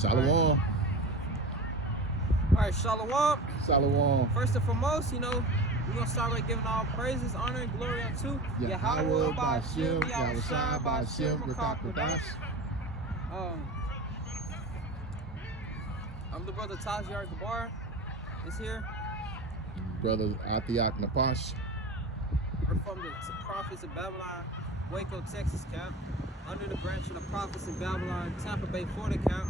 Shalom. All right, shalom. Shalom. First and foremost, we're going to start by giving all praises, honor, and glory unto Yahweh, Ba'ashem, Yahushua, Ba'ashem, Rakakadash. I'm the brother Tajiar Gabar is here. Brother Atiak Napash. We're from the Prophets in Babylon, Waco, Texas camp, under the branch of the Prophets in Babylon, Tampa Bay, Florida camp.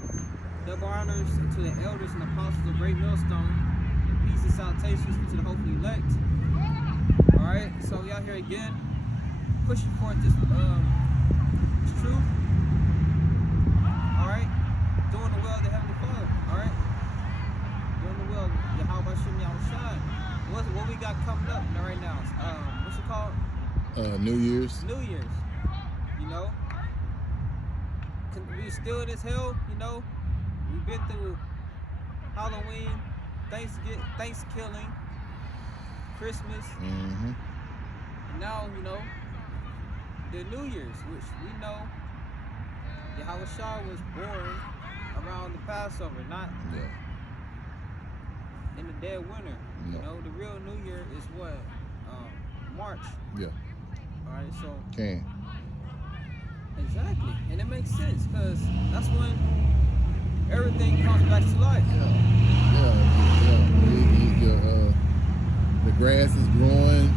Double honors to the elders and apostles of Great Millstone. Peace and salutations to the hopefully elect. Alright, so we out here again, pushing forth this truth. Alright, doing the will of the Heavenly Father. Alright, doing the will of Yahweh Ba'ashem Yahushua. What we got coming up right now? What's it called? New Year's. New Year's. We still in this hell, We've been through Halloween, Thanksgiving, Christmas. Mm-hmm. And now, the New Year's, which we know Yahushua was born around the Passover, not in the dead winter. No. The real New Year is what? March. Yeah. Alright, so. Exactly. And it makes sense because that's when everything comes back to life. Yeah. The grass is growing.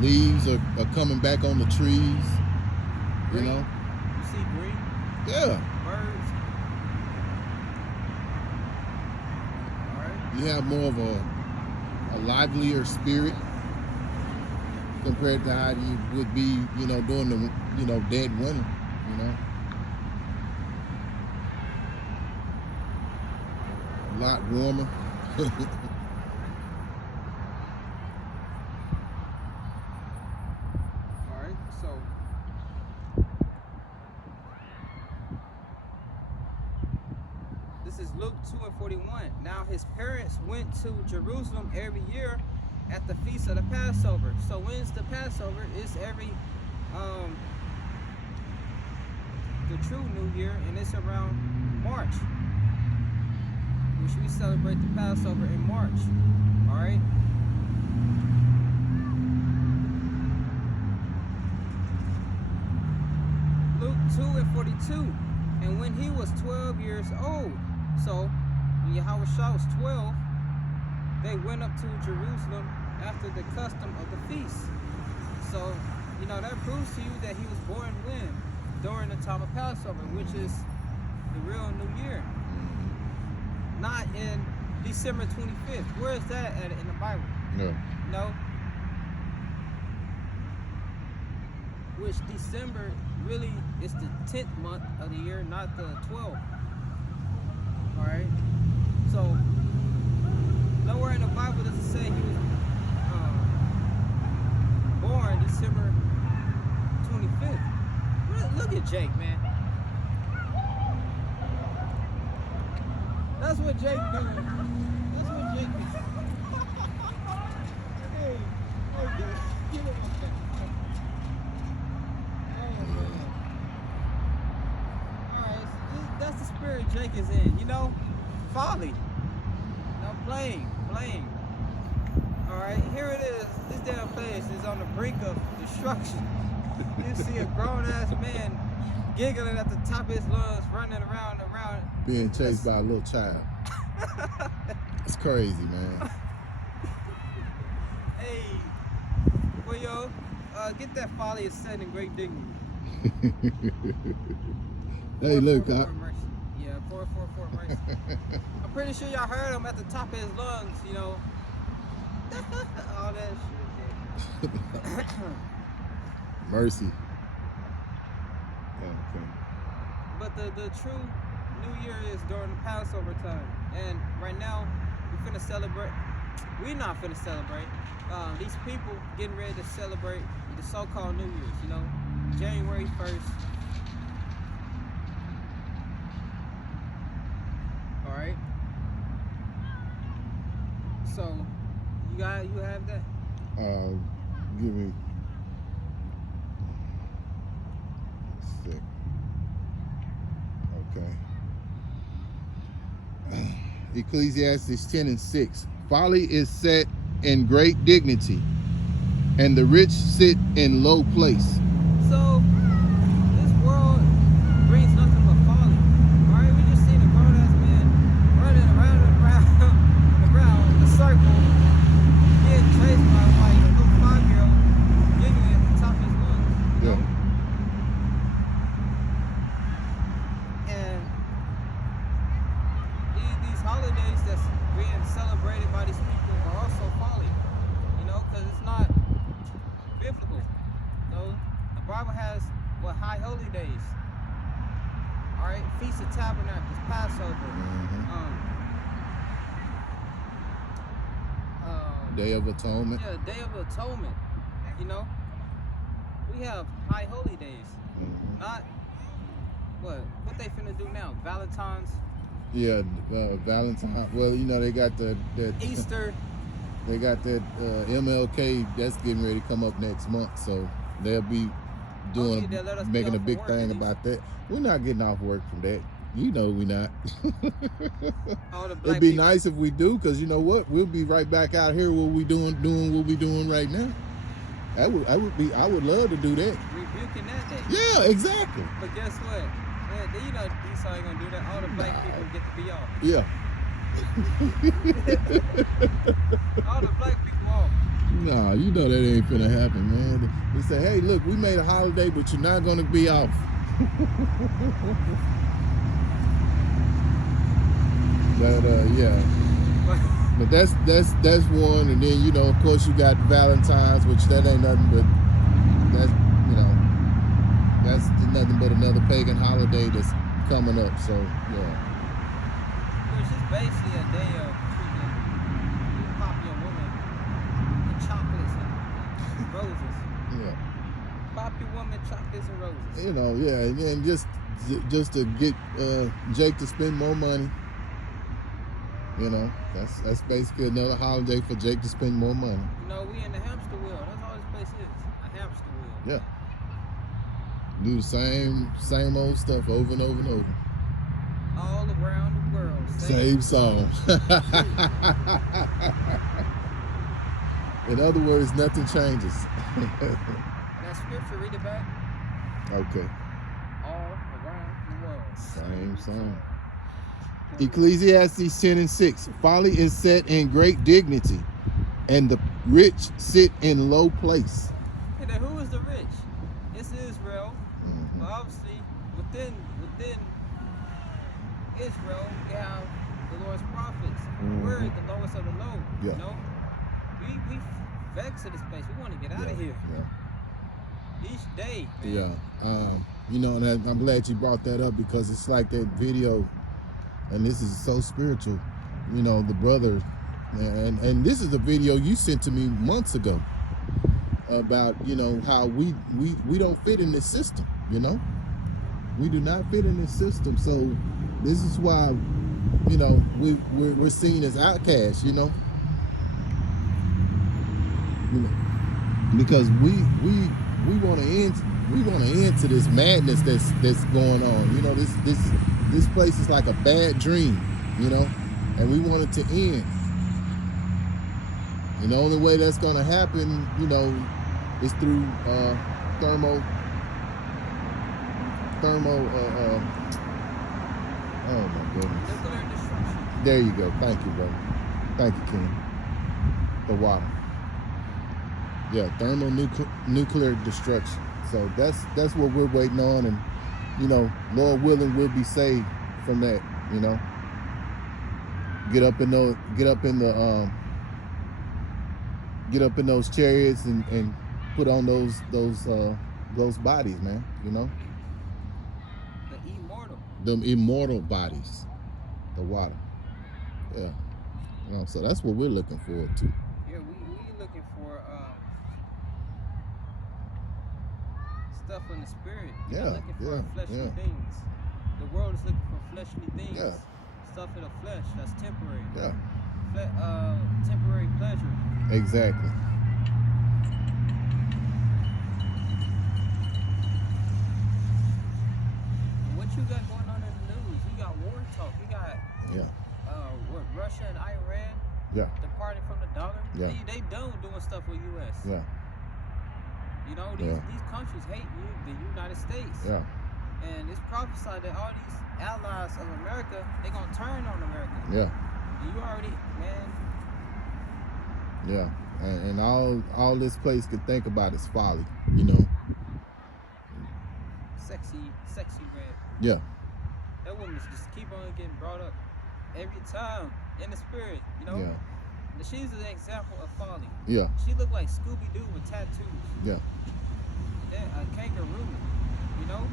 Leaves are coming back on the trees. Green. You see green? Yeah. Birds. Alright. You have more of a livelier spirit compared to how you would be, during the, dead winter, A lot warmer. Alright, so this is Luke 2:41. Now his parents went to Jerusalem every year at the feast of the Passover. So when's the Passover? It's every the true New Year, and it's around March, which we celebrate the Passover in March. All right. Luke 2:42. And when he was 12 years old, so when Yahushua was 12, they went up to Jerusalem after the custom of the feast. So, that proves to you that he was born when? During the time of Passover, which is the real New Year. Not in December 25th. Where is that at in the Bible? No. Which December really is the 10th month of the year, not the 12th. Alright? So, nowhere in the Bible does it say he was born December 25th. Look at Jake, man. That's what Jake doing. That's what Jake is. Hey, give him a second. Alright, that's the spirit Jake is in, folly. Playing. Alright, here it is. This damn place is on the brink of destruction. You see a grown-ass man giggling at the top of his lungs, running around. Being chased by a little child. It's crazy, man. Hey, well, get that folly is set in great dignity. Hey, look, Yeah, 444 mercy. I'm pretty sure y'all heard him at the top of his lungs, all that shit. Mercy. Okay. But the true New Year is during the Passover time. And right now, we're finna celebrate. We're not finna celebrate. These people getting ready to celebrate the so-called New Year's, January 1st. Alright. So, you have that? Give me a sec. Okay. Ecclesiastes 10:6. Folly is set in great dignity, and the rich sit in low place. So this world brings nothing but folly. All right, we just seen a grown ass man running around and around the circle, getting chased by like a little 5-year-old, giggling at the top of his lungs. You know? And these holidays that's being celebrated by these people are also folly. You know, because it's not biblical. So the Bible has high holy days. All right, Feast of Tabernacles, Passover, Day of Atonement. Yeah, Day of Atonement. You know, we have high holy days. Not what they finna do now? Valentine's. Yeah, Valentine. Well, you know they got that Easter. They got that MLK that's getting ready to come up next month, so they'll be making a big thing about that. We're not getting off work from that. You know we're not. It'd be nice if we do, because you know what? We'll be right back out here. What we doing what we doing right now. I would love to do that. Rebuking that day. Yeah, exactly. But guess what? Man, you know Esau ain't gonna do that. All the black people get to be off. Yeah. All the black people off. Nah, you know that ain't finna happen, man. They say, hey, look, we made a holiday, but you're not gonna be off. But yeah. But that's one, and then you know, of course, you got Valentine's, which that ain't nothing but that's nothing but another pagan holiday that's coming up. So yeah. Which is basically a day of freaking popular women and chocolates and roses. Yeah. Popular woman, chocolates and roses. You know, yeah, and just to get Jake to spend more money. You know, that's basically another holiday for Jake to spend more money. You know, we in the hamster wheel. That's all this place is. A hamster wheel. Yeah. Do the same old stuff over and over and over. All around the world. Same song. In other words, nothing changes. That scripture, read it back. Okay. All around the world. Same song. Ecclesiastes 10:6. Folly is set in great dignity, and the rich sit in low place. And then who is the rich? It's Israel. But obviously, within Israel, we have the Lord's prophets. We're the lowest of the low. Yeah. You know? We vexed to this place. We want to get out of here. Yeah. Each day, man. Yeah. You know, and I'm glad you brought that up, because it's like that video, and this is so spiritual. You know, the brother, and this is a video you sent to me months ago about, you know, how we don't fit in this system. You know, we do not fit in this system. So this is why, you know, we're seen as outcasts. You know, because we want to end to this madness that's going on. You know, this place is like a bad dream, you know, and we want it to end. And the only way that's going to happen, you know, is through thermo. Oh my goodness. There you go. Thank you, brother. Thank you, Ken. The water. Yeah, thermonuclear destruction. So that's what we're waiting on, and you know, Lord willing, we'll be saved from that. You know, get up in those chariots and put on those bodies, man. You know, them immortal bodies, the water. Yeah, you know, so that's what we're looking forward to. Yeah, we looking for stuff in the spirit. We're looking for fleshly things. The world is looking for fleshly things. Yeah. Stuff in the flesh that's temporary. Yeah. Temporary pleasure. Exactly. What you got going on in the news? You got war talk. You got Russia and Iran Yeah. departing from the dollar. Yeah. They done doing stuff with U.S. Yeah. You know, these countries hate the United States. Yeah. And it's prophesied that all these allies of America, they're going to turn on America. Yeah. And you already, man. Yeah. And all this place could think about is folly, you know. Sexy red. Yeah. That woman just keep on getting brought up every time in the spirit, you know. Yeah. She's an example of folly. Yeah. She looked like Scooby-Doo with tattoos. Yeah. And then a kangaroo, you know.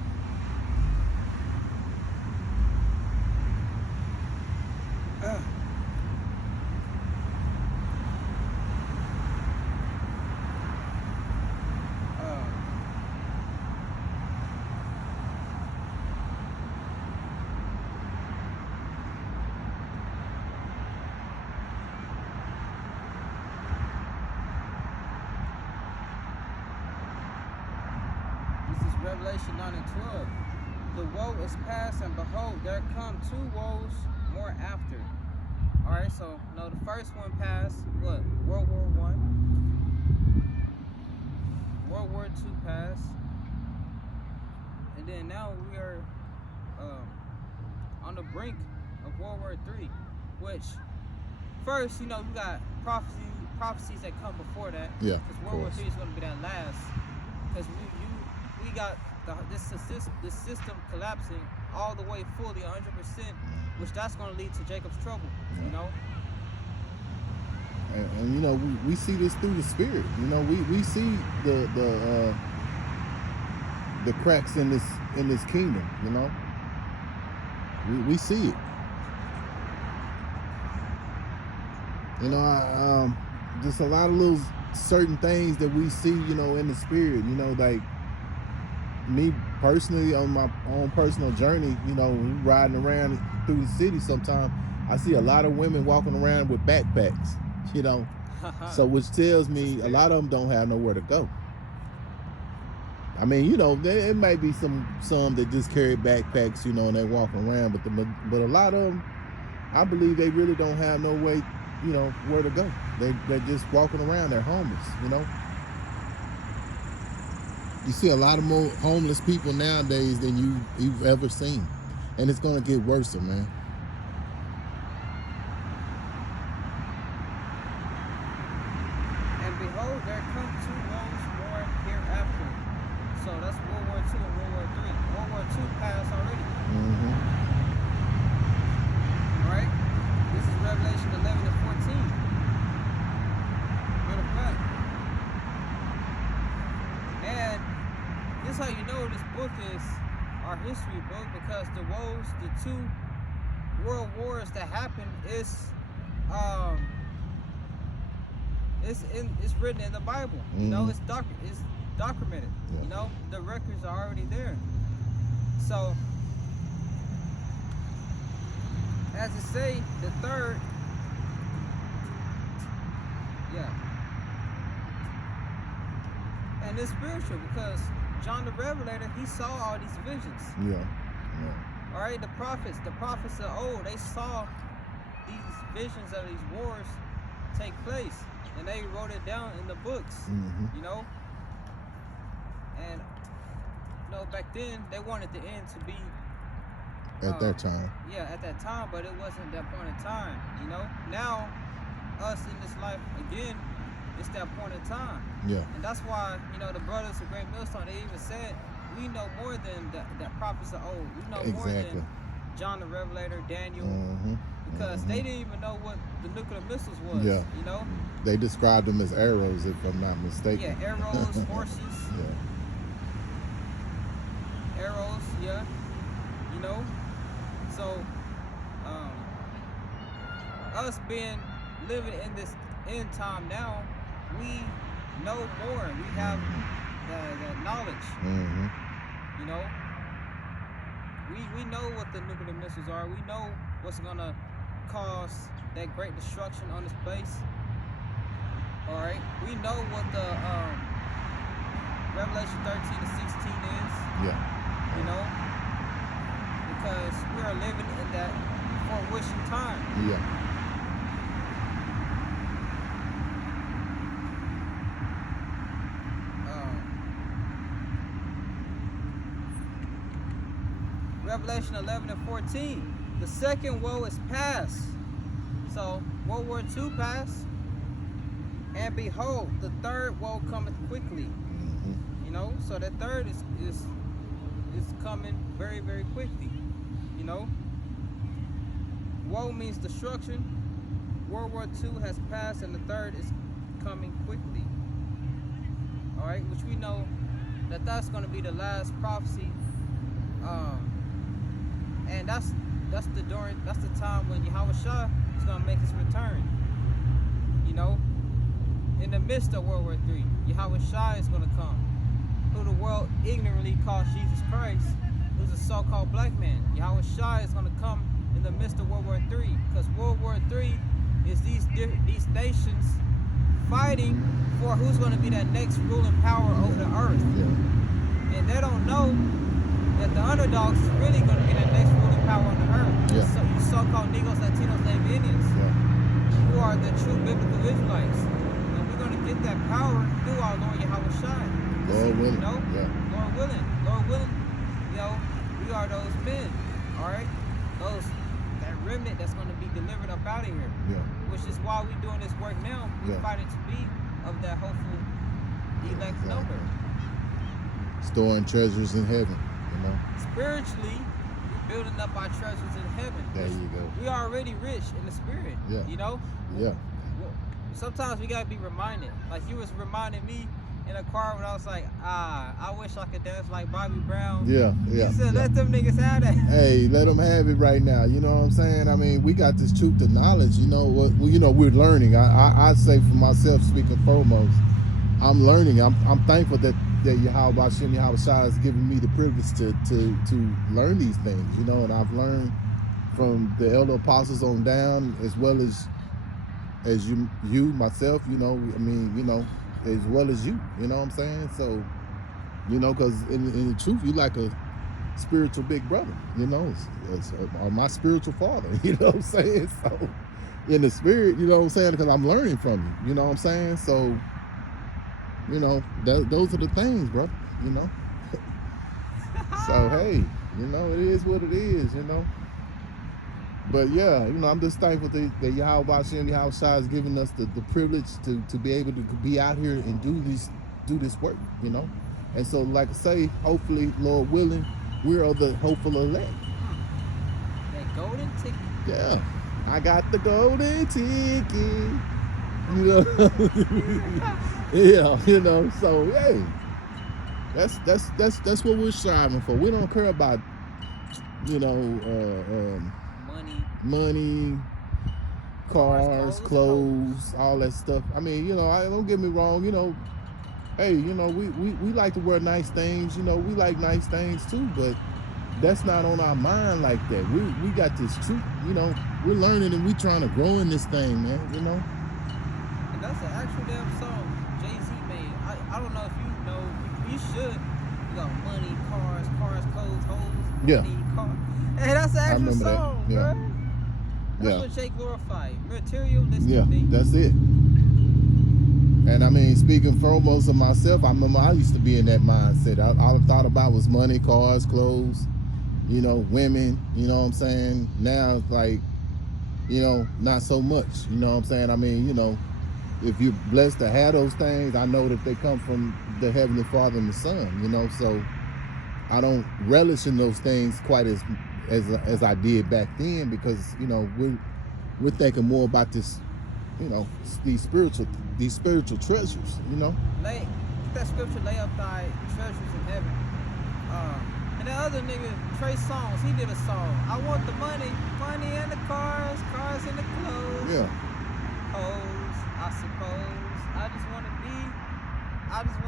Revelation 9 and 12. The woe is past, and behold, there come 2 woes more after. Alright, so the first one passed, what? World War I. World War II passed. And then now we are on the brink of World War III, which first, we got prophecies that come before that. Yeah. Because World War III is going to be that last. Because we got this system collapsing all the way fully 100%, which that's going to lead to Jacob's trouble, you know. And we see this through the spirit. We see the cracks in this kingdom. We see it. Just a lot of little certain things that we see, in the spirit. Like me personally, on my own personal journey, riding around through the city, sometimes I see a lot of women walking around with backpacks. So which tells me a lot of them don't have nowhere to go. I mean, it may be some that just carry backpacks, and they walk around, but a lot of them, I believe they really don't have no way, where to go. They're just walking around. They're homeless, You see a lot of more homeless people nowadays than you've ever seen, and it's gonna get worse, man. And behold, there come 2 woes more hereafter. So that's World War II and World War III. World War II passed already. Right? This is Revelation 11 and 14. Matter of fact. And this is how you know this book is our history book, because the woes, the 2 world wars that happened is it's written in the Bible. It's documented. Yeah. The records are already there. So as it say, the third, and it's spiritual, because John the Revelator, he saw all these visions. Yeah. All right, the prophets of old, they saw these visions of these wars take place, and they wrote it down in the books. And back then they wanted the end to be at that time. Yeah, at that time, but it wasn't that point in time. Now us in this life again, it's that point in time. Yeah. And that's why the brothers of Great Millstone, they even said we know more than that prophets of old. We know more than John the Revelator, Daniel, because they didn't even know what the nuclear missiles was. Yeah. They described them as arrows, if I'm not mistaken. Yeah, arrows, horses. Yeah. Arrows, yeah. So us living in this end time now, we know more. We have the knowledge. We know what the nuclear missiles are. We know what's gonna cause that great destruction on this place. All right. We know what the Revelation 13 and 16 is. Yeah. Because we are living in that fruition time. Yeah. Revelation 11 and 14. The second woe is past. So World War II passed, and behold, the third woe cometh quickly. You know, so the third is coming very, very quickly. You know, woe means destruction. World War II has passed, and the third is coming quickly. All right, which we know that's going to be the last prophecy, and that's the time when Yahweh Shah is going to make his return. You know, in the midst of World War III, Yahweh Shah is going to come, who the world ignorantly calls Jesus Christ, who's a so-called black man. Yahweh Shah is going to come in the midst of World War III, because World War III is these nations fighting for who's going to be that next ruling power over the earth. And they don't know that the underdogs is really going to be that next ruling power on the earth. So you so-called Negroes, Latinos, Native Indians, who are the true biblical Israelites. And we're going to get that power through our Lord Yahweh Shai. Lord willing. You know? Lord willing. Lord willing. You know, we are those men. All right? That remnant that's going to be delivered up out of here. Which is why we're doing this work now. We're fighting to be of that hopeful elect number. Storing treasures in heaven, you know. Spiritually, we're building up our treasures in heaven. There you go. We are already rich in the spirit. You know? Sometimes we gotta be reminded. Like you was reminding me in a car when I was like, I wish I could dance like Bobby Brown. You said let them niggas have that. Hey, let them have it right now. You know what I'm saying? I mean, we got this truth and knowledge. You know what? You know, we're learning. I say for myself, speaking foremost, I'm learning. I'm thankful that Yahweh Shem Yahweh Shai has given me the privilege to learn these things. You know, and I've learned from the elder apostles on down, as well as you myself. You know, I mean, you know, as well as you know what I'm saying? So, you know, because in the truth, you like a spiritual big brother, you know, or my spiritual father, you know what I'm saying? So, in the spirit, you know what I'm saying? Because I'm learning from you, you know what I'm saying? So, you know, those are the things, bro, you know? So, hey, you know, it is what it is, you know? But yeah, you know, I'm just thankful that Yahweh Shem Yahweh Shai has given us the privilege to be able to be out here and do this work, you know. And so, like I say, hopefully, Lord willing, we are the hopeful elect. That golden ticket. Yeah, I got the golden ticket. You know, yeah, you know. So hey, that's what we're striving for. We don't care about, you know, money, cars, clothes, all that stuff. I mean, you know, don't get me wrong, you know, hey, you know, we like to wear nice things, you know, we like nice things too, but that's not on our mind like that. We got this truth, you know, we're learning and we trying to grow in this thing, man, you know. And that's an actual damn song Jay-Z made. I don't know if you know, you should. You got money, cars, clothes, hoes, money, car. Hey, that's an actual song, bro. That's what Jay glorified. Materialistic things. That's it. And I mean, speaking foremost of myself, I remember I used to be in that mindset. All I thought about was money, cars, clothes, you know, women, you know what I'm saying? Now it's like, you know, not so much, you know what I'm saying? I mean, you know, if you're blessed to have those things, I know that they come from the Heavenly Father and the Son, you know, so I don't relish in those things quite as I did back then, because, you know, we're thinking more about this, you know, these spiritual treasures, you know. Get that scripture, lay up thy treasures in heaven. And the other nigga, Trey Songz, he did a song. I want the money and the cars and the clothes. Hoes, I suppose. I just want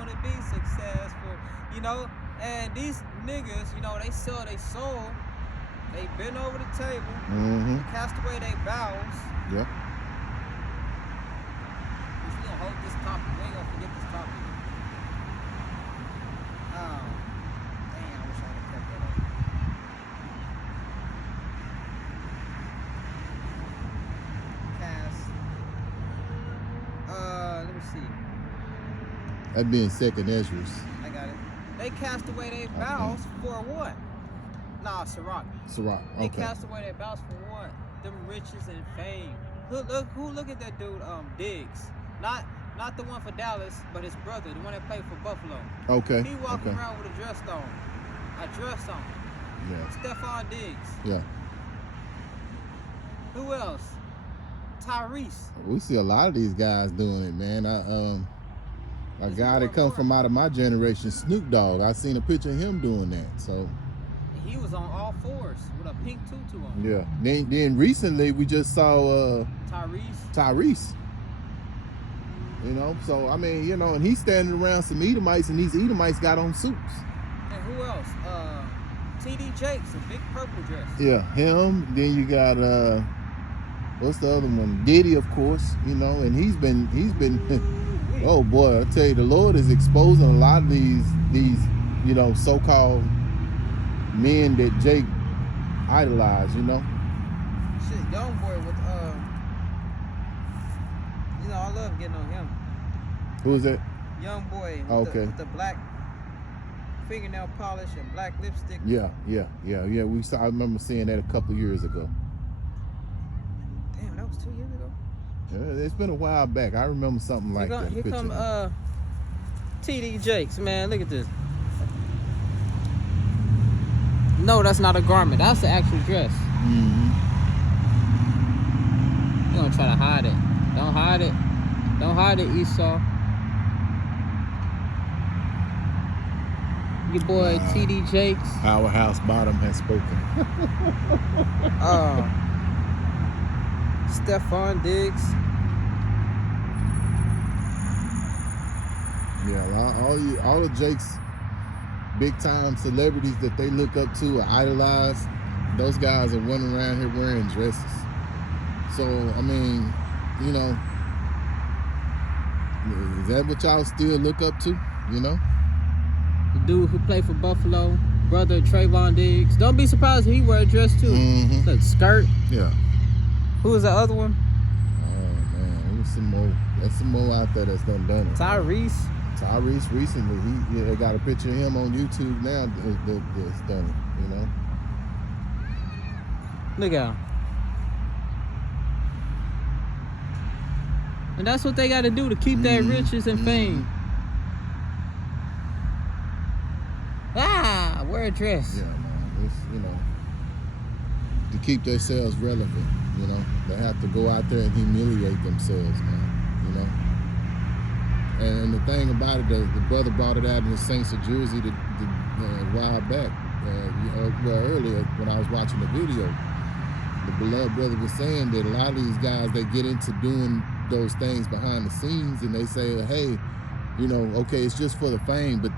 to be successful, you know. And these niggas, you know, they sell their soul. They bend over the table, cast away their vows. We gonna hold this topic. We ain't gonna forget this topic. Dang, I wish I would have kept that up. Let me see. That being second Ezra's. I got it. They cast away their vows for what? Nah, Ciroc. Ciroc. They Okay. cast away their belts for what? Them riches and fame. Look at that dude, Diggs. Not the one for Dallas, but his brother, the one that played for Buffalo. Okay. He walking around with a dress on. A dress on. Yeah. Stephon Diggs. Yeah. Who else? Tyrese. We see a lot of these guys doing it, man. A guy that come from out of my generation, Snoop Dogg. I seen a picture of him doing that. So he was on all fours with a pink tutu on. yeah. Then recently we just saw Tyrese. You know, so I mean, you know, and he's standing around some Edomites, and these Edomites got on suits. And who else? T.D. Jakes, a big purple dress. Yeah, him. Then you got what's the other one? Diddy, of course. You know, and he's been. Oh boy, I tell you, the Lord is exposing a lot of these you know, so-called men that Jake idolized. You know. Shit, young boy with you know, I love getting on him. Who is that? Young boy with the black fingernail polish and black lipstick. Yeah. I remember seeing that a couple years ago. Damn, that was 2 years ago. Yeah, it's been a while back. I remember something like that. Here come T.D. Jakes, man. Look at this. No, that's not a garment. That's the actual dress. Mm-hmm. You're gonna try to hide it. Don't hide it. Don't hide it, Esau. Your boy T.D. Jakes. Powerhouse Bottom has spoken. Stephon Diggs. Yeah, all of Jake's big time celebrities that they look up to or idolize, those guys are running around here wearing dresses. So I mean, you know, is that what y'all still look up to? You know? The dude who played for Buffalo, brother Trayvon Diggs. Don't be surprised if he wear a dress too. Mm-hmm. Look, skirt. Yeah. Who was the other one? Oh man, there's some more. There's some more out there that's done it. Tyrese recently, they got a picture of him on YouTube now that's done it. You know. Look at him. And that's what they got to do to keep that riches and fame. Wear a dress. Yeah, man. It's, you know, to keep themselves relevant, you know. They have to go out there and humiliate themselves, man, you know. And the thing about it, the brother brought it out in the Saints of Jersey a while back, earlier when I was watching the video. The beloved brother was saying that a lot of these guys, they get into doing those things behind the scenes, and they say, hey, you know, okay, it's just for the fame, but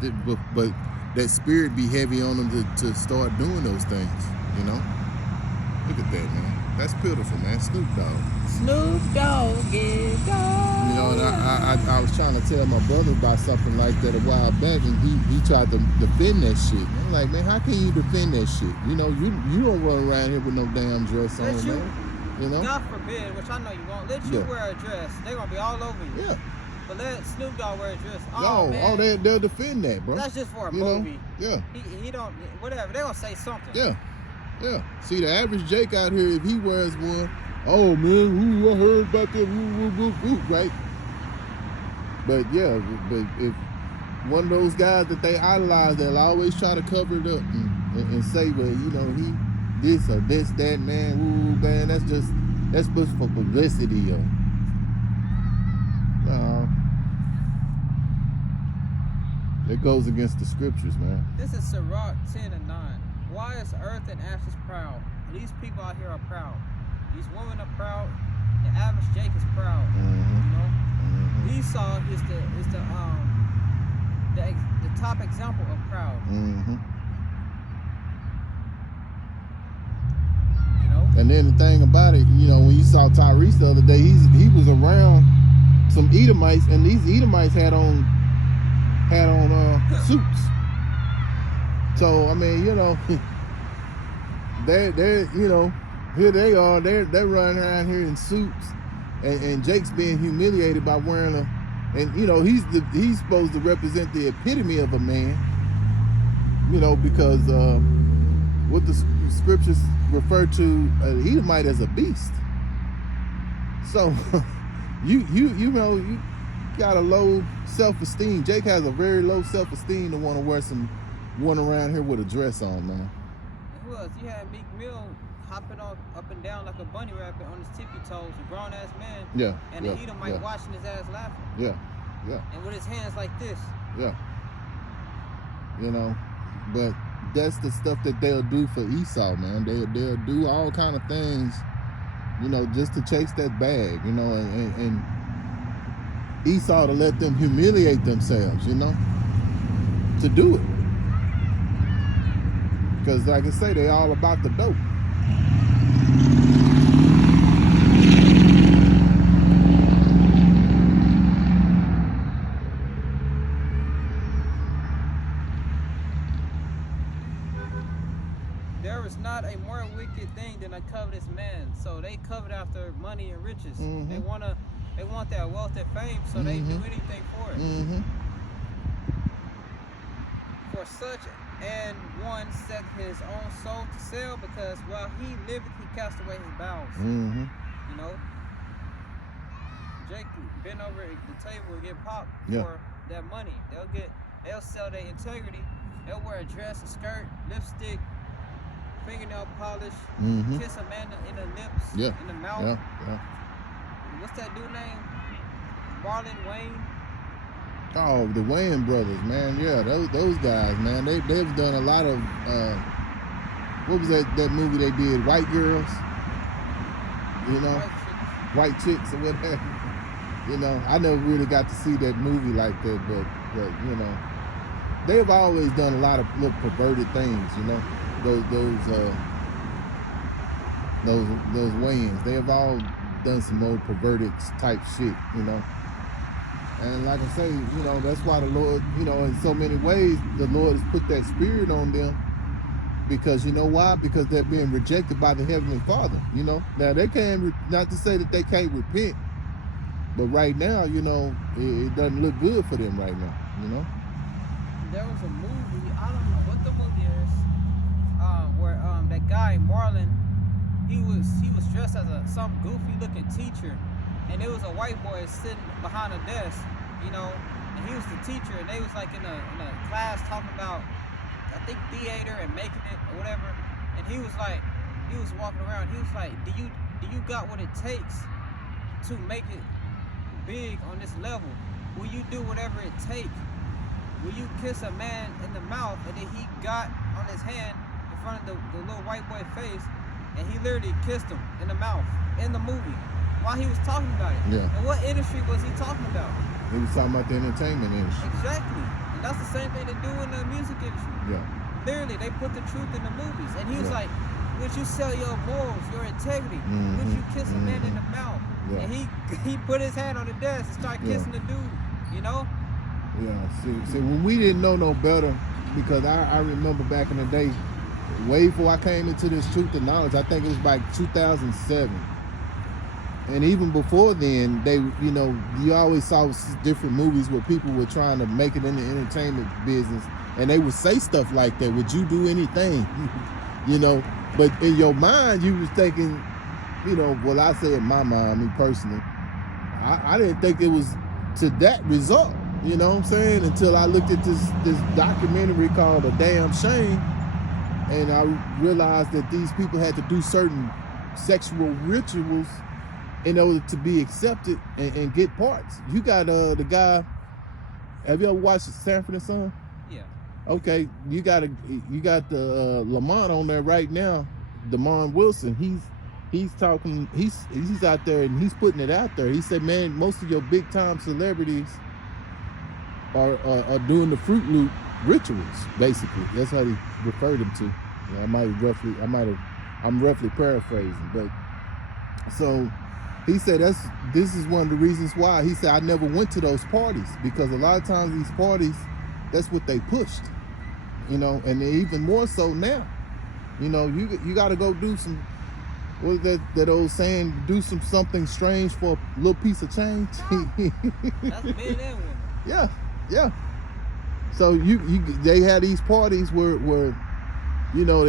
that spirit be heavy on them to start doing those things, you know. Look at that, man. That's beautiful, man. Snoop Dogg. Snoop Dogg, get dog. You know, and I was trying to tell my brother about something like that a while back, and he tried to defend that shit. I'm like, man, how can you defend that shit? You know, you don't run around here with no damn dress on, man. You know? God forbid, which I know you won't, let you wear a dress. They're going to be all over you. Yeah. But let Snoop Dogg wear a dress. They'll defend that, bro. That's just for a movie. Yeah. He don't, whatever. They're going to say something. Yeah. Yeah. See, the average Jake out here, if he wears one, oh, man, I heard about that, right? But, yeah, but if one of those guys that they idolize, they'll always try to cover it up and say, well, you know, he this or this, that, man, man, that's just for publicity, yo. No. It goes against the scriptures, man. This is Sirach 10:9. Why is earth and ashes proud? These people out here are proud. These women are proud. The average Jake is proud. You know, Esau is the top example of proud. You know. And then the thing about it, you know, when you saw Tyrese the other day, he was around some Edomites, and these Edomites had on suits. So I mean, you know, they're you know, here they are, they're running around here in suits, and Jake's being humiliated by wearing and you know, he's supposed to represent the epitome of a man, you know, because what the scriptures refer to an Edomite as a beast. So you know, you got a low self-esteem. Jake has a very low self-esteem to want to wear one around here with a dress on, man. It was. You had Meek Mill hopping up and down like a bunny rabbit on his tippy toes, a grown ass man. Yeah. And the Edomite watching his ass laughing. Yeah. Yeah. And with his hands like this. Yeah. You know, but that's the stuff that they'll do for Esau, man. They'll do all kind of things, you know, just to chase that bag, you know, and Esau to let them humiliate themselves, you know, to do it. Because like I say, they all about the dope. There is not a more wicked thing than a covetous man. So they covet after money and riches. Mm-hmm. They want that wealth and fame, so they do anything for it. Mm-hmm. For such and one set his own soul to sell, because while he liveth, he cast away his bowels. Mm-hmm. You know, Jake bent over at the table and get popped for that money. They'll sell their integrity. They'll wear a dress, a skirt, lipstick, fingernail polish, kiss a man in the lips, in the mouth. Yeah. What's that dude name? Marlon Wayne. Oh, the Wayne brothers, man. Yeah, those guys, man. They've done a lot of what was that movie they did? White Girls. You know, White Chicks or whatever. You know, I never really got to see that movie like that, but you know, they've always done a lot of little perverted things. You know, those Wayans. They have all done some old perverted type shit. You know. And like I say, you know, that's why the Lord, you know, in so many ways, the Lord has put that spirit on them. Because you know why? Because they're being rejected by the Heavenly Father, you know. Now, they can't, not to say that they can't repent, but right now, you know, it doesn't look good for them right now, you know. There was a movie, I don't know what the movie is, where that guy, Marlon, he was dressed as some goofy-looking teacher. And there was a white boy sitting behind a desk, you know, and he was the teacher, and they was like in a class talking about, I think, theater and making it or whatever. And he was walking around. He was like, do you got what it takes to make it big on this level? Will you do whatever it takes? Will you kiss a man in the mouth? And then he got on his hand in front of the little white boy's face, and he literally kissed him in the mouth in the movie. While he was talking about it. Yeah. And what industry was he talking about? He was talking about the entertainment industry. Exactly. And that's the same thing they do in the music industry. Yeah. Literally, they put the truth in the movies. And he was like, would you sell your morals, your integrity? Would you kiss a man in the mouth? Yeah. And he put his hand on the desk and started kissing the dude, you know? Yeah. See, when we didn't know no better, because I remember back in the day, way before I came into this truth and knowledge, I think it was like 2007. And even before then, they, you know, you always saw different movies where people were trying to make it in the entertainment business, and they would say stuff like that. Would you do anything? You know, but in your mind, you was thinking, you know, well, I say in my mind, me personally, I didn't think it was to that result. You know what I'm saying? Until I looked at this documentary called A Damn Shame, and I realized that these people had to do certain sexual rituals in order to be accepted and get parts. You got the guy. Have you ever watched Sanford and Son? Yeah. Okay, you got the Lamont on there right now, Damon Wilson. He's talking. He's out there and he's putting it out there. He said, man, most of your big time celebrities are doing the Fruit Loop rituals. Basically, that's how he referred them to. You know, I'm roughly paraphrasing, but so. He said this is one of the reasons why. He said I never went to those parties, because a lot of times these parties, that's what they pushed, you know, and even more so now. You know, you got to go do some, what is that old saying, do something strange for a little piece of change. That's men and women. Yeah. So they had these parties where you know,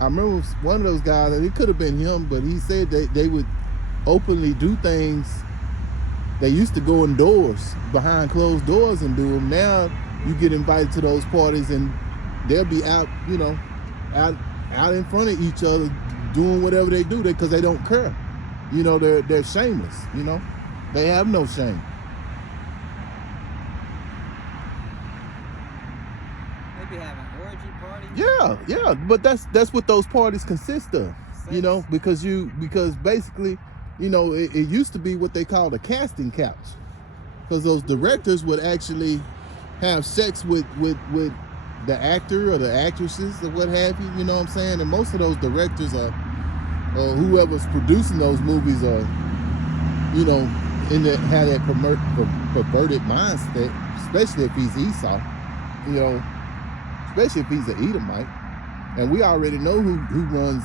I remember one of those guys, and it could have been him, but he said they would openly do things. They used to go indoors behind closed doors and do them. Now you get invited to those parties and they'll be out, you know, out in front of each other doing whatever they do because they don't care. You know, they're shameless, you know. They have no shame. They be having orgy parties. Yeah, but that's what those parties consist of. Sex. You know, because basically, you know, it used to be what they called a casting couch. Because those directors would actually have sex with the actor or the actresses or what have you, you know what I'm saying? And most of those directors are, or whoever's producing those movies are, you know, have that perverted mindset, especially if he's Esau, you know, especially if he's an Edomite. And we already know who runs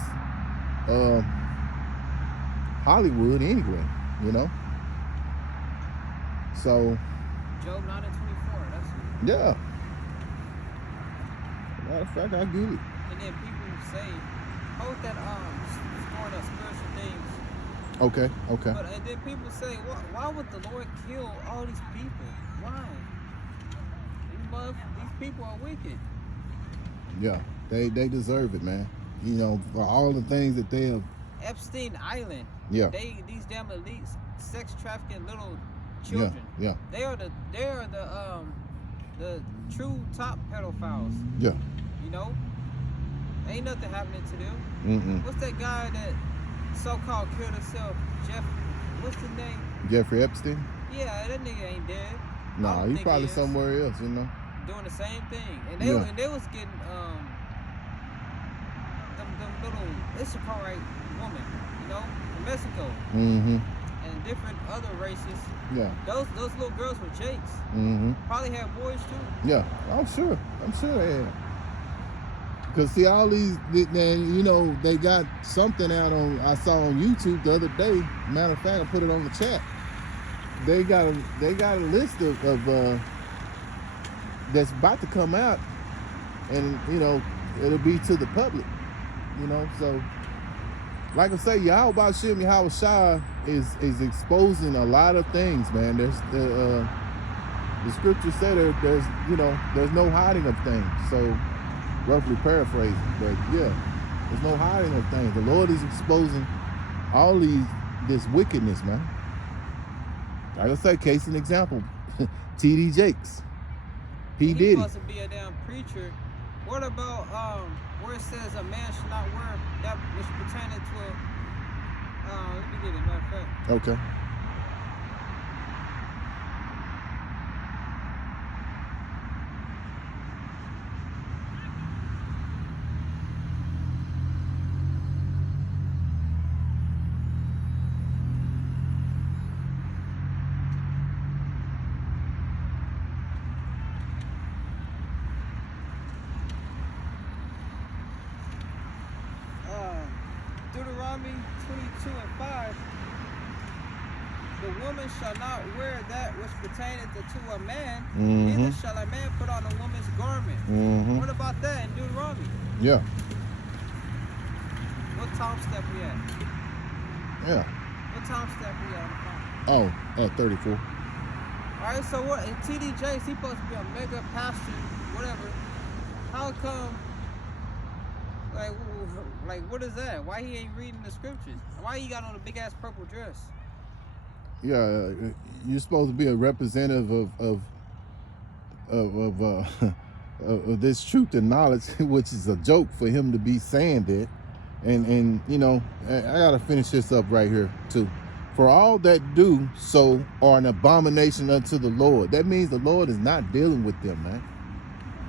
Hollywood anyway, you know? So Job 9:24, that's it. yeah. Matter of fact, I get it. And then people say, hold that storing up spiritual things. Okay. But and then people say, why would the Lord kill all these people? Why? These people are wicked. Yeah, they deserve it, man. You know, for all the things that they have. Epstein Island. Yeah. These damn elites sex trafficking little children. Yeah. They are the true top pedophiles. Yeah. You know? Ain't nothing happening to them. Mm-mm. What's that guy that so-called killed himself? What's his name? Jeffrey Epstein? Yeah, that nigga ain't dead. Nah, he's probably somewhere else, you know. Doing the same thing. And they was getting them little Issacharite woman, you know, in Mexico. Mm-hmm. And different other races. Yeah. Those little girls were Jakes. Mm-hmm. Probably had boys too. Yeah, I'm sure they have. Because see, all these, you know, they got something out I saw on YouTube the other day. Matter of fact, I put it on the chat. They got a list of that's about to come out, and you know, it'll be to the public. You know, so like I say, Yahweh Shem Yahweh Shah is exposing a lot of things, man. There's the scripture said there's no hiding of things. So roughly paraphrasing, but yeah, there's no hiding of things. The Lord is exposing all this wickedness, man. Like I say, case in example, T.D. Jakes, P. Diddy. He's supposed to be a damn preacher. What about where it says a man should not wear that which pertaining to a let me get it, matter of fact. Okay. Deuteronomy 22:5, the woman shall not wear that which pertaineth to a man, neither shall a man put on a woman's garment. What about that in Deuteronomy? Yeah. What time step we at? Yeah. What time step we at on the phone? Oh, 34. Alright, so what, T.D. Jakes, he supposed to be a mega pastor, whatever. How come, like what is that? Why he ain't reading the scriptures? Why he got on a big ass purple dress? Yeah, you're supposed to be a representative of this truth and knowledge, which is a joke for him to be saying that. And you know, I gotta finish this up right here too. For all that do so are an abomination unto the Lord. That means the Lord is not dealing with them, man.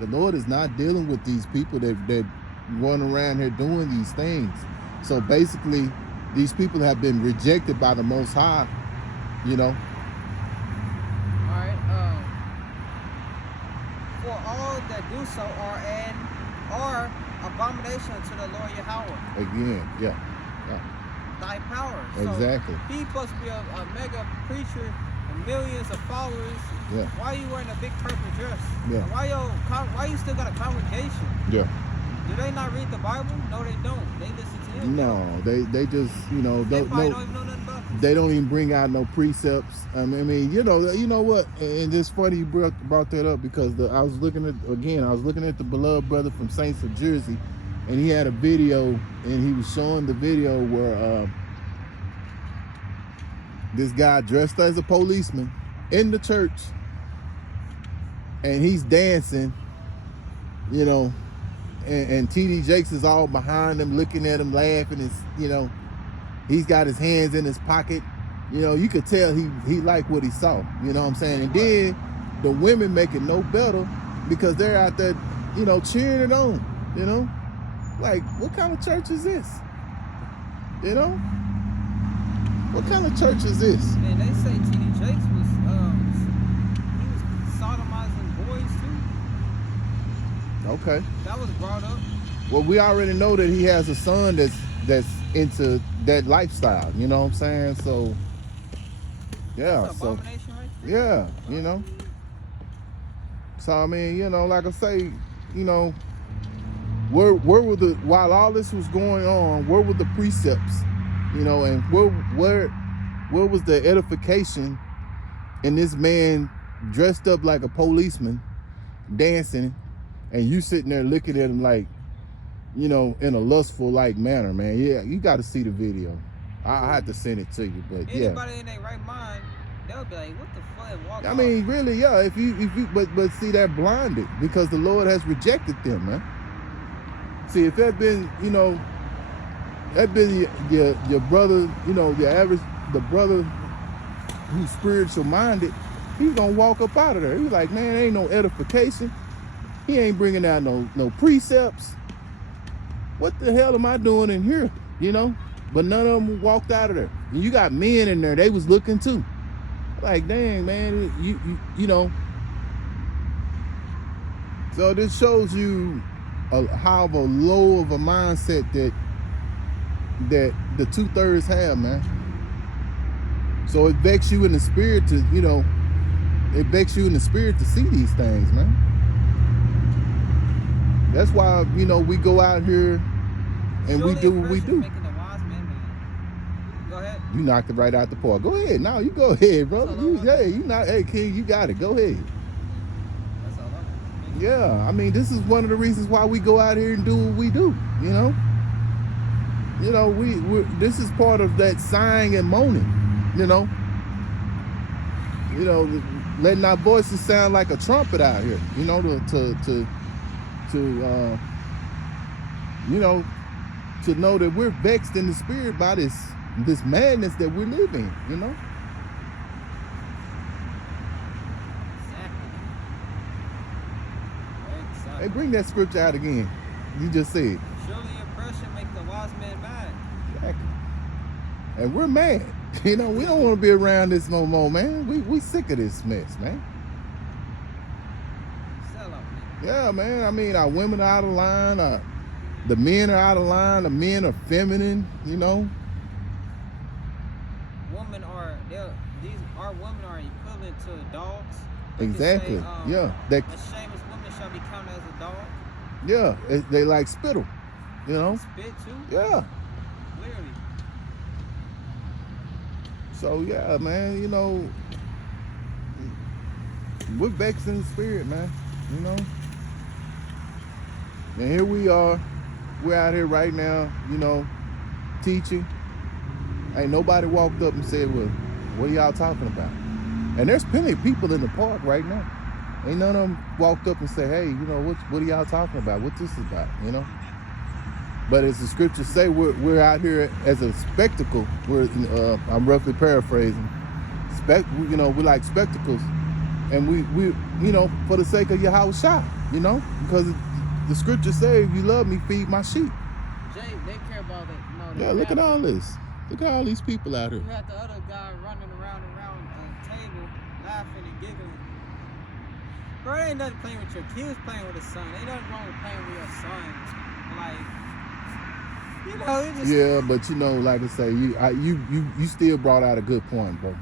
The Lord is not dealing with these people that run around here doing these things. So basically, these people have been rejected by the Most High, you know. Alright, for all that do so are abomination to the Lord Yahweh. Again, yeah. Thy power. So exactly. he's supposed to be a mega preacher, a millions of followers. Yeah. Why you wearing a big purple dress? Yeah. Why you still got a congregation? Yeah. Do they not read the Bible? No, they don't. They listen to him. No, they just, you know, They don't probably know. don't even know nothing about this. They don't even bring out no precepts. I mean, you know what? And it's funny you brought that up because I was looking at the beloved brother from Saints of Jersey, and he had a video, and he was showing the video where this guy dressed as a policeman in the church, and he's dancing, you know, and TD Jakes is all behind him, looking at him, laughing, and you know, he's got his hands in his pocket. You know, you could tell he liked what he saw. You know what I'm saying? And then the women make it no better because they're out there, you know, cheering it on. You know, like, what kind of church is this? You know, what kind of church is this? Man, they say TD Jakes was he was sodomizing boys too. Okay. That was brought up. Well, we already know that he has a son that's into that lifestyle. You know what I'm saying? So, yeah. That's an abomination right there. Yeah, you know. So I mean, you know, like I say, you know, where were while all this was going on, where were the precepts? You know, and where was the edification in this man dressed up like a policeman, dancing, and you sitting there looking at him like, you know, in a lustful like manner, man? Yeah, you got to see the video. I had to send it to you, but yeah. Anybody in their right mind, they'll be like, "What the fuck?" And walk I off. mean, really, yeah. If you, but see, they're blinded because the Lord has rejected them, man. See, if that been, you know, that been your brother, you know, the brother who's spiritual minded, he's gonna walk up out of there. He's like, man, ain't no edification. He ain't bringing out no precepts. What the hell am I doing in here? You know? But none of them walked out of there. And you got men in there, they was looking too. Like, dang, man, you know. So this shows you how low of a mindset that the 2/3 have, man. So it vexes you in the spirit to, you know, it vexes you in the spirit to see these things, man. That's why, you know, we go out here and we do what we do. Making the wise man mad. Go ahead. You knocked it right out the park. Go ahead. No, you go ahead, brother. Hey, King, you got it. Go ahead. That's all I want. Yeah, I mean, this is one of the reasons why we go out here and do what we do, you know? You know, this is part of that sighing and moaning, you know? You know, letting our voices sound like a trumpet out here, you know, to you know, to know that we're vexed in the spirit by this madness that we're living, you know? Exactly. Hey, bring that scripture out again. You just said. Surely oppression make the wise man mad. Exactly. And we're mad. You know, we don't want to be around this no more, man. We sick of this mess, man. Sell out, man. Yeah, man. I mean, our women are out of line. The men are out of line. The men are feminine, you know. Our women are equivalent to dogs. Exactly. Say, yeah. a shameless woman shall be counted as a dog. Yeah. They like spittle, you know. Spit too. Yeah. Clearly. So yeah, man. You know, we're vexed in the spirit, man. You know. And here we are. We're out here right now, you know, teaching. Ain't nobody walked up and said, well, what are y'all talking about? And there's plenty of people in the park right now. Ain't none of them walked up and said, hey, you know, what are y'all talking about? What's this about, you know? But as the scriptures say, we're out here as a spectacle. I'm roughly paraphrasing. You know, we're like spectacles. And we you know, for the sake of Yahushua, you know? Because the scriptures say, if you love me, feed my sheep. Jay, they care about it. Yeah, look at all this. Look at all these people out here. You had the other guy running around a table, laughing and giggling. Bro, there ain't nothing playing with your kids, playing with his son. Ain't nothing wrong with playing with your son. Like, you know, it just... Yeah, but you know, like I say, you still brought out a good point, bro. The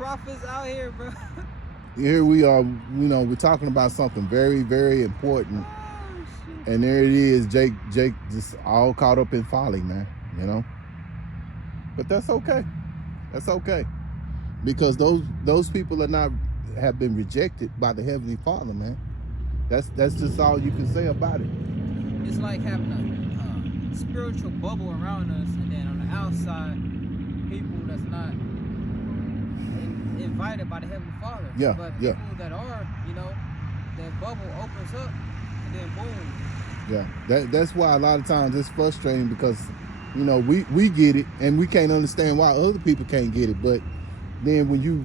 prophets out here, bro. Here we are, we're talking about something very, very important. Oh, shit. And there it is, Jake just all caught up in folly, man, But that's okay. That's okay. Because those people have been rejected by the Heavenly Father, man. That's just all you can say about it. It's like having a spiritual bubble around us, and then on the outside, people that's not invited by the Heavenly Father. Yeah, but yeah. people that are, that bubble opens up, and then boom. Yeah, that's why a lot of times it's frustrating because, we get it and we can't understand why other people can't get it. But then when you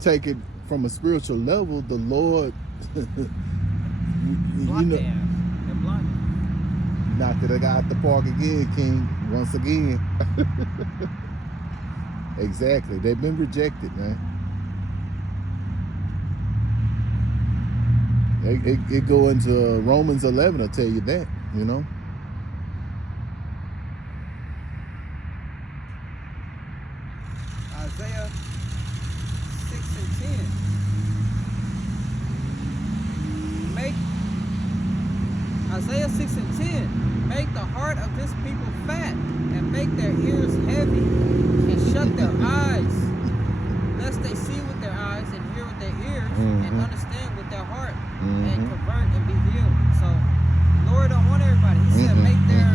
take it from a spiritual level, the Lord, Block their ass. They're blinded. knocked it out the park again, King, once again. Exactly. They've been rejected, man. It go into Romans 11, I'll tell you that, Isaiah 6 and 10. Isaiah 6 and 10. Make the heart of this people fat, and make their ears heavy, and shut their eyes, lest they see with their eyes and hear with their ears, and understand with their heart, and convert and be healed. So, Lord don't want everybody. He said, make their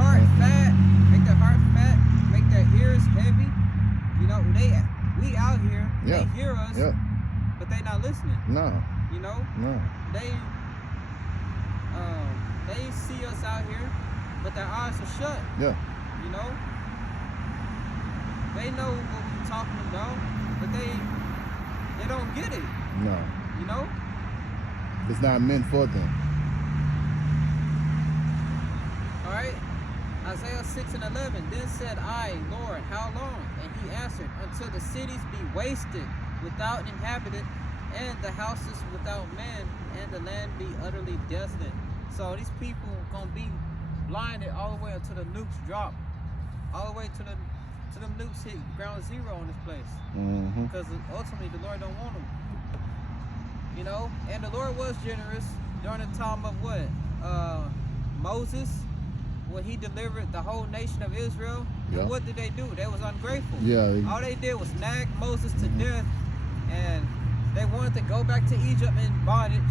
heart fat, make their heart fat, make their ears heavy. We out here, they hear us, but they not listening. No. No. They see us out here, but their eyes are shut. Yeah. They know what we're talking about, but they don't get it. No. It's not meant for them. All right. Isaiah 6 and 11. Then said I, Lord, how long? And he answered, until the cities be wasted without an inhabitant, and the houses without man, and the land be utterly desolate. So these people gonna be blinded all the way until the nukes drop, all the way to the nukes hit ground zero on this place. Because ultimately the Lord don't want them. And the Lord was generous during the time of what? Moses, when he delivered the whole nation of Israel. And what did they do? They was ungrateful. All they did was nag Moses to death, and they wanted to go back to Egypt in bondage.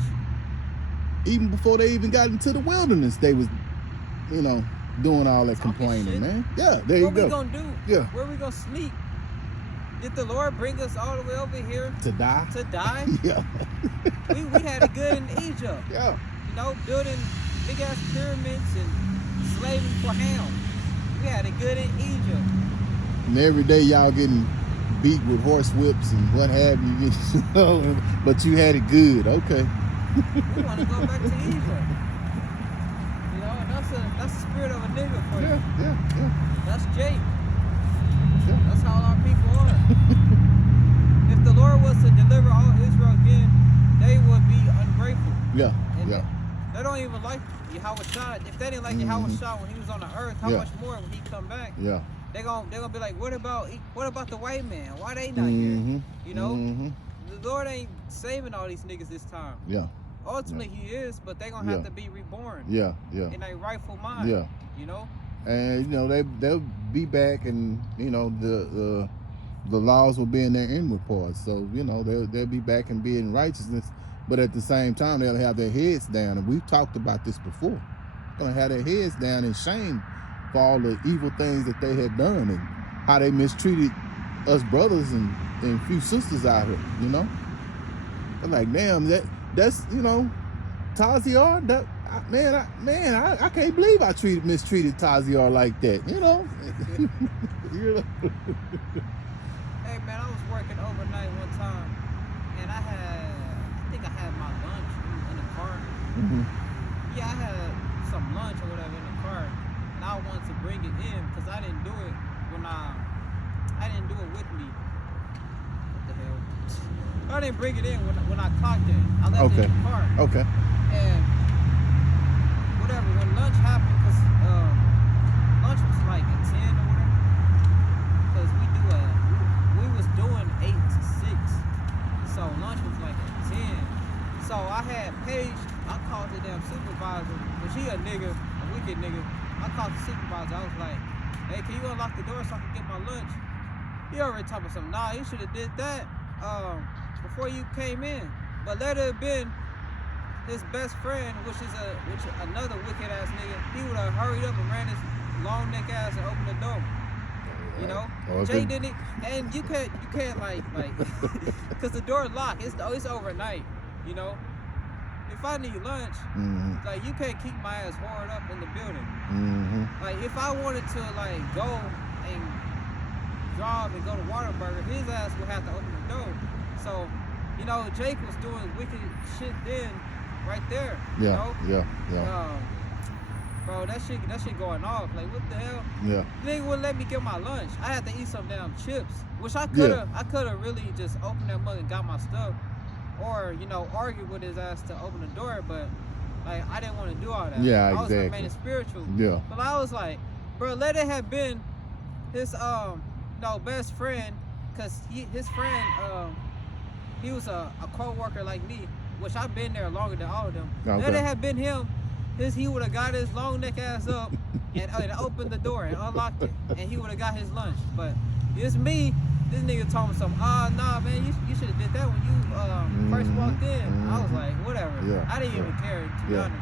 Even before they even got into the wilderness, they was, doing all that complaining, shit. man. Yeah, there you go. What we gonna do? Yeah. Where we gonna sleep? Did the Lord bring us all the way over here to die? To die? Yeah. we had it good in Egypt. Yeah. Building big ass pyramids and slaving for Ham. We had it good in Egypt. And every day y'all getting beat with horse whips and what have you, but you had it good. Okay. We want to go back to Egypt. And that's the spirit of a nigga for you. Yeah. That's Jake. Yeah. That's how our people are. If the Lord was to deliver all Israel again, they would be ungrateful. Yeah. And they don't even like Yahweh Shah. If they didn't like Yahweh Shah when he was on the earth, how much more when he come back? Yeah. They're gonna be like, what about the white man? Why they not here? The Lord ain't saving all these niggas this time. Yeah. Ultimately he is, but they gonna have to be reborn. Yeah. In a rightful mind. Yeah. And they'll be back, and the laws will be in their inward parts. So they'll be back and be in righteousness, but at the same time they'll have their heads down. And we've talked about this before. Gonna have their heads down in shame for all the evil things that they had done and how they mistreated us brothers and few sisters out here. They're like, damn, that's Taziar. That I can't believe I mistreated Taziar like that. Hey man, I was working overnight one time, and I think I had my lunch in the car. Yeah, I had some lunch or whatever in the car, and I wanted to bring it in because I didn't do it with me. What the hell? I didn't bring it in when I clocked in. I left it in the car. Okay. And whatever, when lunch happened, because lunch was like at 10 or whatever, because we was doing I had Paige, I called the damn supervisor, but she a nigga, a wicked nigga. I called the supervisor. I was like, hey, can you unlock the door so I can get my lunch? He already talking about something. Nah, you should have did that before you came in. But let it have been his best friend, which another wicked ass nigga. He would have hurried up and ran his long neck ass and opened the door. You know, Jay didn't, and you can't like, cause the door locked. It's overnight. You know, if I need lunch, like you can't keep my ass whored up in the building. Like if I wanted to like go and drive and go to Whataburger, his ass would have to open the door. So, you know, Jake was doing wicked shit then, right there. Yeah, you know? yeah. Bro, that shit going off. Like, what the hell? Yeah. Nigga wouldn't let me get my lunch. I had to eat some damn chips, which I coulda really just opened that mug and got my stuff, or you know, argued with his ass to open the door. But like, I didn't want to do all that. Yeah, I was exactly. remaining spiritual. Yeah. But I was like, bro, let it have been his best friend, cause his friend he was a co-worker like me, which I've been there longer than all of them. Okay. Let it have been him. He would have got his long neck ass up and opened the door and unlocked it, and he would have got his lunch. But it's me. This nigga told me something. Nah, man, you should have did that when you first walked in. I was like, whatever. Yeah. I didn't even care, to be honest.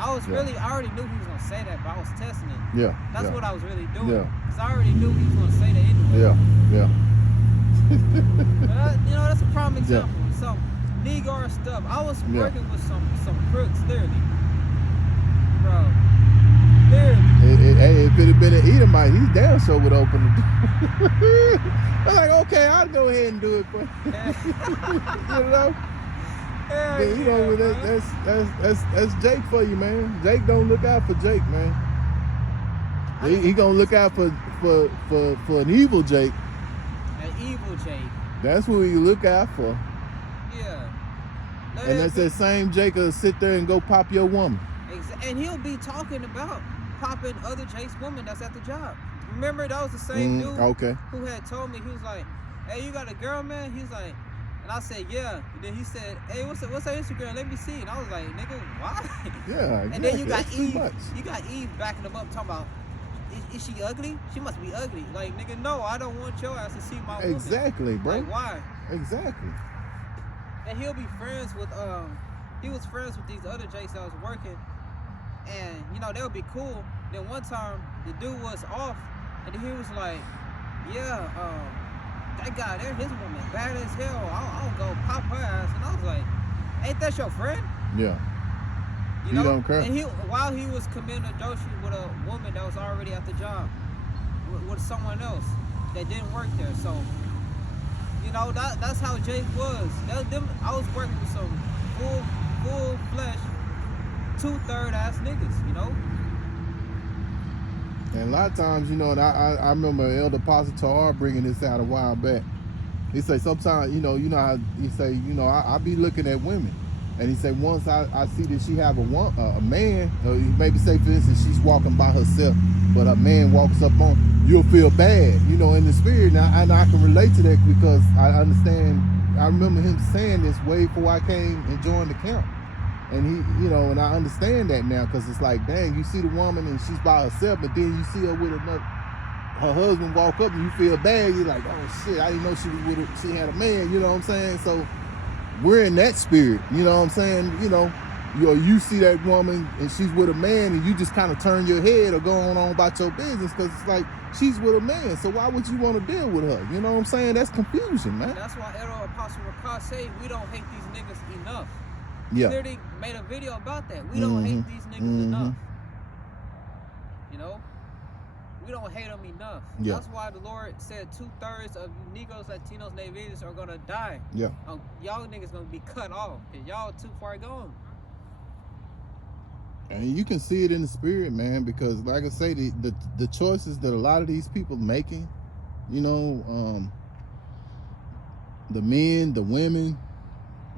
I already knew he was gonna say that, but I was testing it. Yeah. That's what I was really doing. Yeah. Cause I already knew he was gonna say that anyway. Yeah. But you know, that's a prime example. Some Negro stuff. I was working with some crooks, literally. Bro, hey, if it had been an Edomite, he damn sure would open the door. I'm like, okay, I'll go ahead and do it for you. You know? You know, that's Jake for you, man. Jake don't look out for Jake, man. He gonna look out for an evil Jake. An evil Jake. That's who he look out for. Yeah. And that's that same Jake will sit there and go pop your woman. And he'll be talking about popping other Jake's woman that's at the job. Remember, that was the same dude who had told me, he was like, hey, you got a girl, man? He was like, and I said, yeah. And then he said, hey, what's her Instagram? Let me see. And I was like, nigga, why? Yeah, exactly. And then you got Eve. You got Eve backing him up, talking about, is she ugly? She must be ugly. Like, nigga, no, I don't want your ass to see my woman. Exactly, bro. Like, why? Exactly. And he'll be friends with, he was friends with these other Jakes that was working. And, you know, they'll be cool. Then one time, the dude was off, and he was like, yeah, that guy there, his woman, bad as hell. I'll go pop her ass. And I was like, ain't that your friend? Yeah. You know? Don't care. And while he was committing adultery with a woman that was already at the job, with someone else that didn't work there. So, you know, that's how Jake was. I was working with some full flesh, 2/3 ass niggas, you know? And a lot of times, you know, and I remember Elder Apostle Tahar bringing this out a while back. He say sometimes, you know how he say, you know, I be looking at women. And he said once I see that she have a man, or maybe say for instance she's walking by herself, but a man walks up on, you'll feel bad, you know, in the spirit. And I can relate to that because I understand. I remember him saying this way before I came and joined the camp. And he, you know, and I understand that now because it's like, dang, you see the woman and she's by herself, but then you see her with her husband walk up and you feel bad. You're like, oh shit, I didn't know she had a man. You know what I'm saying? So we're in that spirit. You know what I'm saying? You see that woman and she's with a man and you just kind of turn your head or go on about your business because it's like she's with a man. So why would you want to deal with her? You know what I'm saying? That's confusion, man. That's why Elder Apostle Rakat say we don't hate these niggas enough. Yeah. He literally made a video about that. We don't hate these niggas enough. You know? We don't hate them enough. Yeah. That's why the Lord said 2/3 of you Negroes, Latinos, Navians are gonna die. Yeah. Y'all niggas gonna be cut off because y'all too far gone. And you can see it in the spirit, man, because like I say, the choices that a lot of these people making, you know, the men, the women,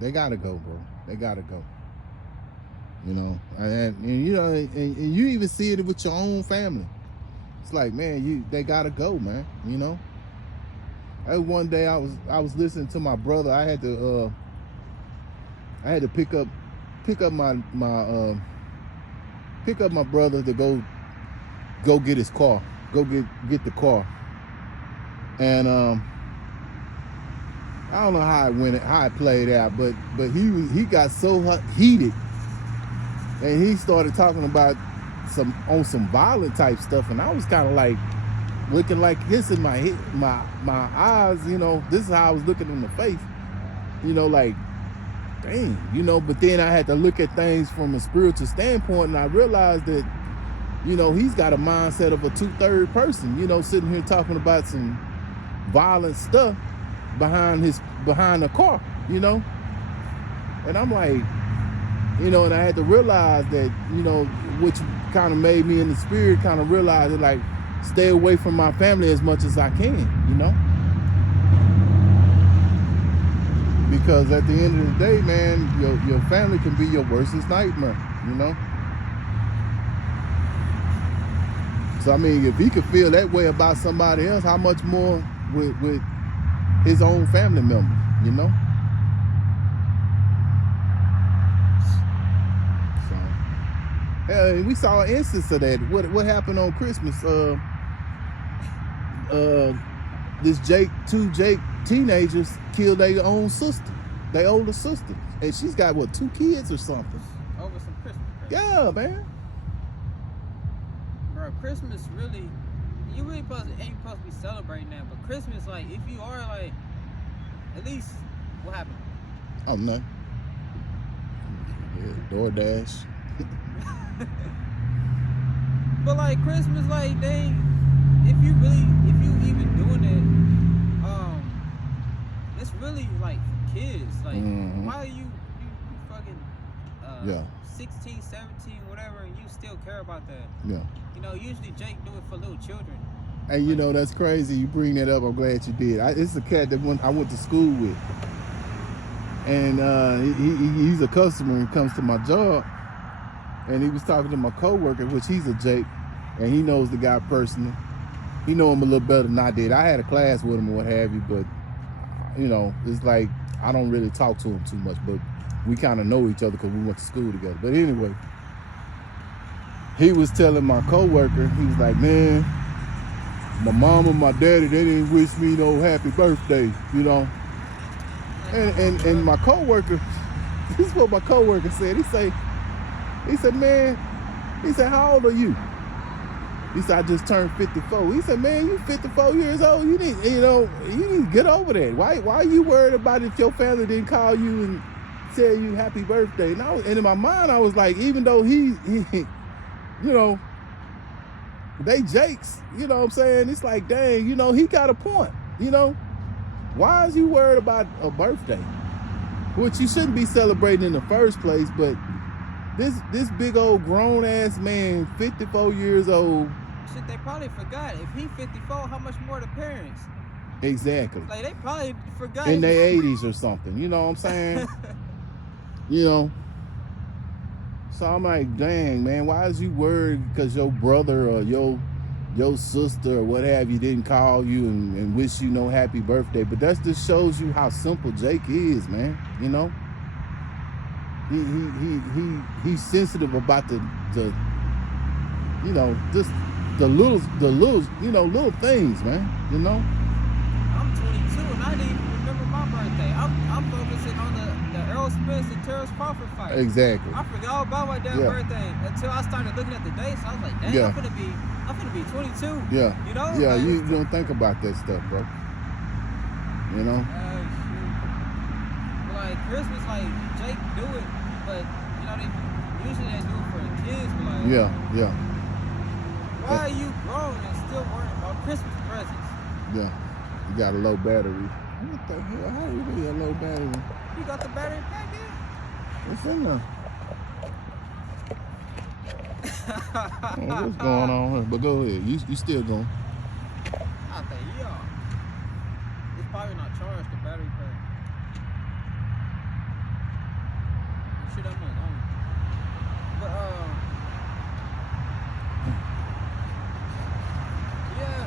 they gotta go, bro. They gotta go. You know, and you know, and you even see it with your own family. It's like, man, they gotta go, man. You know. One day I was listening to my brother. I had to I had to pick up my brother to go get his car, go get the car, and I don't know how it played out, but he got so heated, and he started talking about some violent type stuff, and I was kind of like looking like this in my eyes, you know. This is how I was looking in the face, you know, like, dang, you know. But then I had to look at things from a spiritual standpoint, and I realized that, you know, he's got a mindset of a 2/3 person, you know, sitting here talking about some violent stuff behind the car, you know. And I'm like, you know, and I had to realize that, you know, which kind of made me in the spirit kind of realize that, like, stay away from my family as much as I can, you know. Because at the end of the day, man, your family can be your worstest nightmare, you know. So I mean, if he could feel that way about somebody else, how much more with his own family member, you know? So, yeah, we saw an instance of that. What happened on Christmas? This two Jake teenagers killed their own sister, their older sister, and she's got what, 2 kids or something? Over some Christmas. Yeah, man. Bro, Christmas really, you really ain't supposed to be celebrating that, but Christmas, like, if you are, like, at least, what happened? Oh, nothing. Yeah, DoorDash. But like Christmas, like, if you even doing it, it's really like for kids. Like, why are you fucking 16, 17, whatever, and you still care about that? Yeah. You know, usually Jake do it for little children. And you know, that's crazy. You bring that up. I'm glad you did. It's a cat that I went to school with, and he's a customer and comes to my job, and he was talking to my coworker, which he's a Jake, and he knows the guy personally. He know him a little better than I did. I had a class with him or what have you, but you know, it's like I don't really talk to him too much, but we kind of know each other because we went to school together. But anyway, he was telling my coworker, he was like, man, my mom and my daddy, they didn't wish me no happy birthday, you know. And my coworker, this is what my coworker said. He said, man, he said, how old are you? He said, I just turned 54. He said, man, you 54 years old. You need to get over that. Why are you worried about if your family didn't call you and tell you happy birthday? And in my mind, I was like, even though he you know, they Jakes, you know what I'm saying? It's like, dang, you know, he got a point, you know? Why is you worried about a birthday? Which you shouldn't be celebrating in the first place, but this big old grown-ass man, 54 years old. Shit, they probably forgot. If he 54, how much more the parents? Exactly. Like, they probably forgot. In their 80s or something, you know what I'm saying? You know? So I'm like, dang, man, why is you worried because your brother or your sister or what have you didn't call you and wish you no happy birthday? But that just shows you how simple Jake is, man, you know? He's sensitive about the you know, just the little you know, little things, man, you know. I'm 22 and I didn't even remember my birthday. I'm focusing on the Earl Spence and Terrence Crawford fight. Exactly. I forgot all about my damn birthday until I started looking at the dates. I was like, dang, I'm gonna be 22. Yeah. You know? Yeah, like, you don't think about that stuff, bro. You know? But like Christmas, like Jake do it, but you know, they usually do it for the kids, but like Yeah. Why are you grown and still worrying about Christmas presents? Yeah. You got a low battery. What the hell? How you get a low battery? You got the battery pack in? What's in there? What's going on here? But go ahead. You still going. I think, yeah. It's probably not charged, the battery pack. Shit, I'm alone. But, yeah.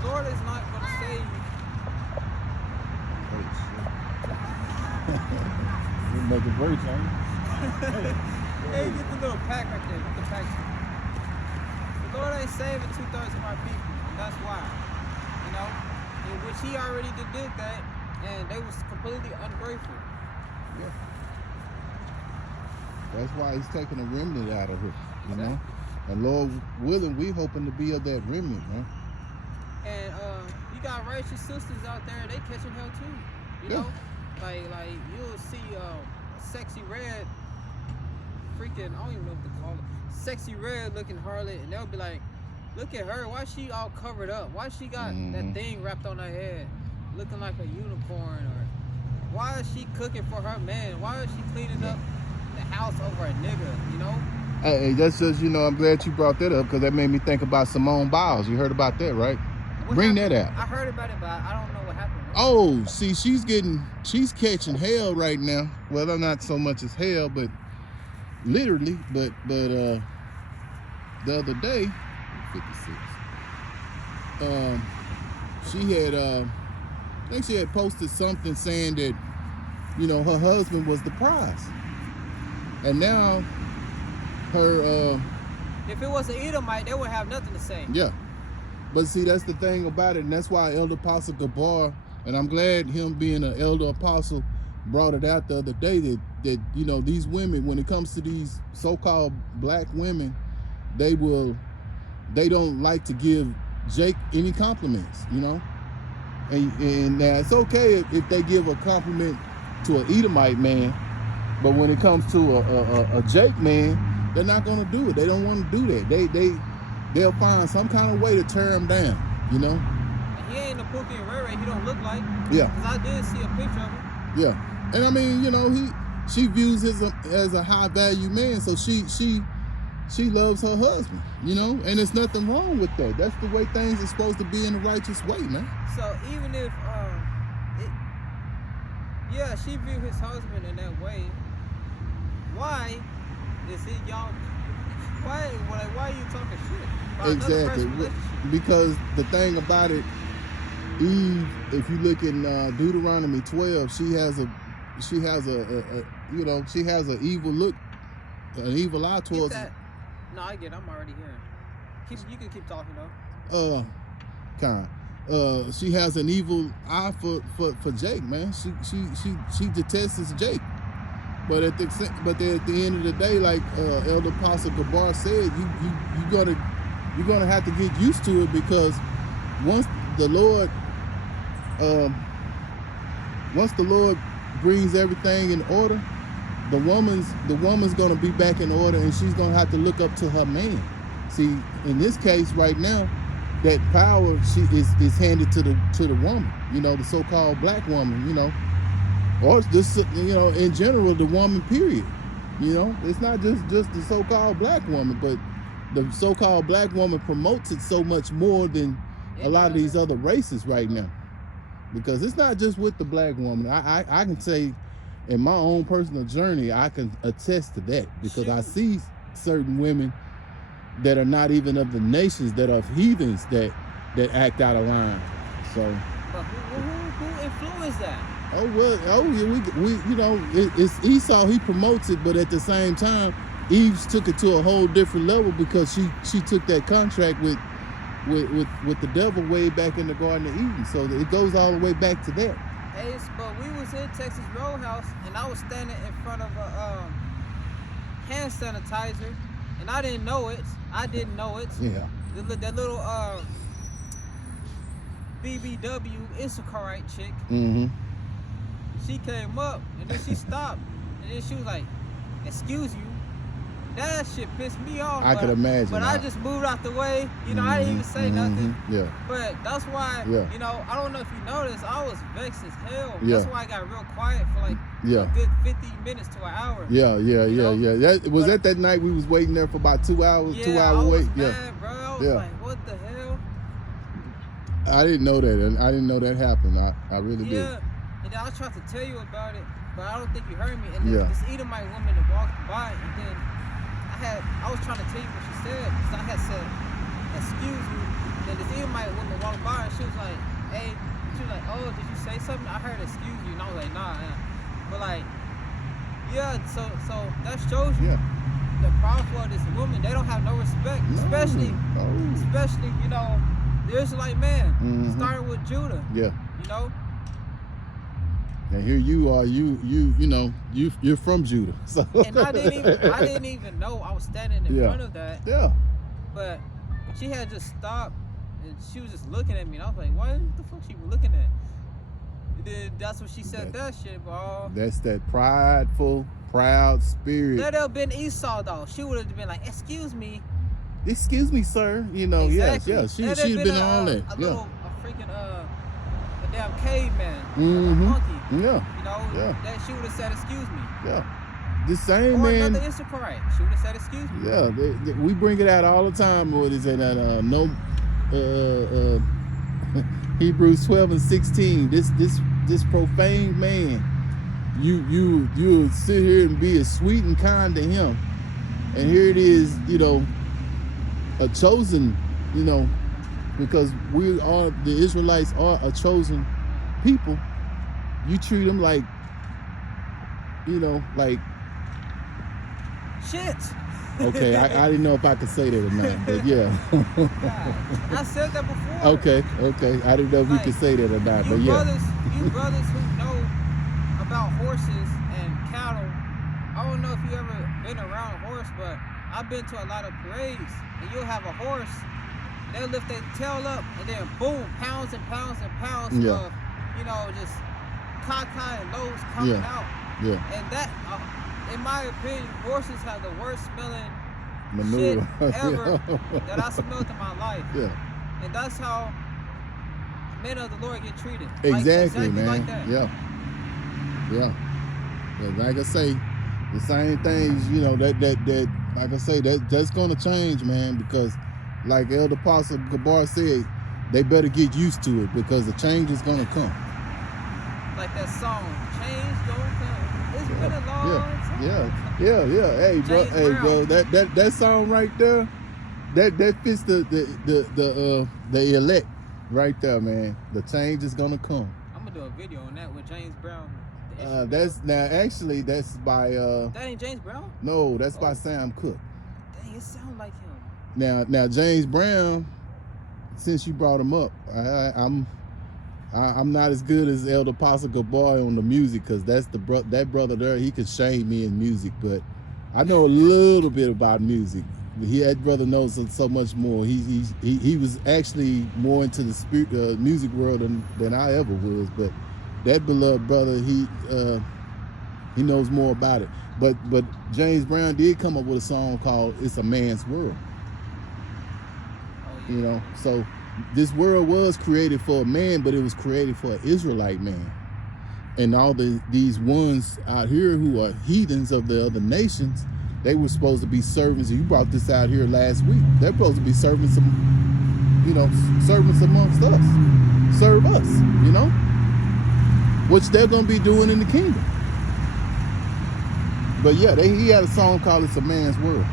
The Lord is not going to save you. We're making brakes, ain't it? Hey, get the little pack right there. Get the pack. The Lord ain't saving 2/3 of our people, and that's why. You know, in which He already did that, and they was completely ungrateful. Yeah. That's why He's taking a remnant out of her, you know. And Lord willing, we hoping to be of that remnant, man. And you got righteous sisters out there, they catching hell too. You know, like you'll see sexy red, freaking, I don't even know what to call it, sexy red looking harlot, and they'll be like, look at her, why she all covered up? Why she got that thing wrapped on her head, looking like a unicorn? Or why is she cooking for her man? Why is she cleaning up the house over a nigga? You know? Hey, that's just, you know, I'm glad you brought that up because that made me think about Simone Biles. You heard about that, right? Bring that out. I heard about it, but I don't know what happened. Oh, see, she's catching hell right now. Well, not so much as hell, but literally, but the other day, 56. She had I think she had posted something saying that, you know, her husband was the prize. And now her if it was an Edomite, they would have nothing to say. Yeah. But see, that's the thing about it, and that's why Elder Apostle Gabar, and I'm glad him being an elder apostle brought it out the other day that you know, these women, when it comes to these so-called black women, they don't like to give Jake any compliments, you know. And now it's okay if they give a compliment to an Edomite man, but when it comes to a Jake man, they're not gonna do it. They don't want to do that. They'll find some kind of way to tear him down, you know. And he ain't a Pookie and Ray Ray. He don't look like. Yeah. Cause I did see a picture of him. Yeah, and I mean, you know, she views him as a high value man, so she loves her husband, you know, and there's nothing wrong with that. That's the way things are supposed to be in a righteous way, man. So even if she viewed his husband in that way, why is it y'all? Why are you talking shit about Exactly, because the thing about it, Eve, if you look in Deuteronomy 12, she has a you know, she has an evil look, an evil eye towards that. No, I get it. I'm already hearing. You can keep talking though. She has an evil eye for Jake, man. She detests Jake. But at the end of the day, like Elder Apostle Gabar said, you're gonna have to get used to it, because once the Lord brings everything in order, the woman's gonna be back in order, and she's gonna have to look up to her man. See, in this case right now, that power is handed to the woman, you know, the so-called black woman, you know. Or just, you know, in general, the woman, period. You know, it's not just the so-called black woman, but the so-called black woman promotes it so much more than a lot of these other races right now. Because it's not just with the black woman. I can say, in my own personal journey, I can attest to that, because I see certain women that are not even of the nations, that are heathens, that act out of line. So. But who influenced that? Oh well, we you know, it's Esau. He promotes it, but at the same time, Eve took it to a whole different level, because she took that contract with the devil way back in the Garden of Eden. So it goes all the way back to that. Hey, but we was in Texas Roadhouse, and I was standing in front of a hand sanitizer, and I didn't know it. Yeah. That little BBW Instacarite chick. Mm-hmm. She came up, and then she stopped, and then she was like, "Excuse you." That shit pissed me off. I could imagine. But I just moved out the way. You know, I didn't even say nothing. Yeah. But that's why, you know, I don't know if you noticed, I was vexed as hell. Yeah. That's why I got real quiet for like a good 50 minutes to an hour. Yeah. That that night we was waiting there for about 2 hours, 2 hour wait. Mad, bro. I was like, what the hell? I didn't know that, and I didn't know that happened. I really did. Yeah. And then I was trying to tell you about it, but I don't think you heard me. And then this Edomite woman that walked by, and then I was trying to tell you what she said, because I had said, "Excuse me." Then this Edomite woman walked by, and she was like, "Hey," she was like, "Oh, did you say something?" I heard "excuse you," and I was like, "Nah." But like, Yeah, so that shows you Yeah. the powerful of this woman. They don't have no respect, No. especially you know, the Israelite man started with Judah. Yeah. You know. And here you are, you know, you're from Judah. So And I didn't even know I was standing in front of that. Yeah. But she had just stopped and she was just looking at me, and I was like, "What the fuck she looking at?" And then that's what she said. That shit, bro. That's that prideful, proud spirit. Let her have been Esau though. She would have been like, "Excuse me." Excuse me, sir. You know, Exactly. yeah. She'd have been all that. A freaking a damn caveman. Mm-hmm. A monkey. Yeah. You know, that she would have said, "Excuse me." Yeah. The same or man. Another Instacorrect. She would have said, "Excuse me." Yeah, we bring it out all the time. What is it? Hebrews 12:16. This profane man. You sit here and be as sweet and kind to him, and here it is. You know, a chosen. You know, because the Israelites are a chosen people. You treat them like, you know, like shit. Okay, I didn't know if I could say that or not, but yeah. I said that before. Okay, I didn't know if you could say that or not, but yeah. You brothers who know about horses and cattle, I don't know if you ever been around a horse, but I've been to a lot of parades, and you'll have a horse, they'll lift their tail up, and then boom, pounds and pounds and pounds of, you know, just caca and loads coming out. Yeah. And that, in my opinion, horses have the worst smelling manure shit ever that I smelled in my life. Yeah. And that's how men of the Lord get treated. Exactly, man. Like that. Yeah. But like I say, the same things, you know, that like I say, that's gonna change, man, because like Elder Apostle Gabar said, they better get used to it because the change is gonna come. Like that song, change gonna come. It's been a long time. Yeah. Hey, bro, that song right there, that fits the elect right there, man. The change is gonna come. I'm gonna do a video on that with James Brown. That's by that ain't James Brown? No, that's by Sam Cooke. Dang, it sounds like him. Now James Brown, since you brought him up, I'm not as good as Elder Apostle Gabar on the music, because that's that brother there, he could shame me in music, but I know a little bit about music. That brother knows so much more. He was actually more into the spirit music world than I ever was, but that beloved brother, he knows more about it. But James Brown did come up with a song called "It's a Man's World." You know, so this world was created for a man, but it was created for an Israelite man. And all these ones out here who are heathens of the other nations, they were supposed to be servants. You brought this out here last week. They're supposed to be servants, servants amongst us. Serve us, you know, which they're going to be doing in the kingdom. But yeah, he had a song called "It's a Man's World."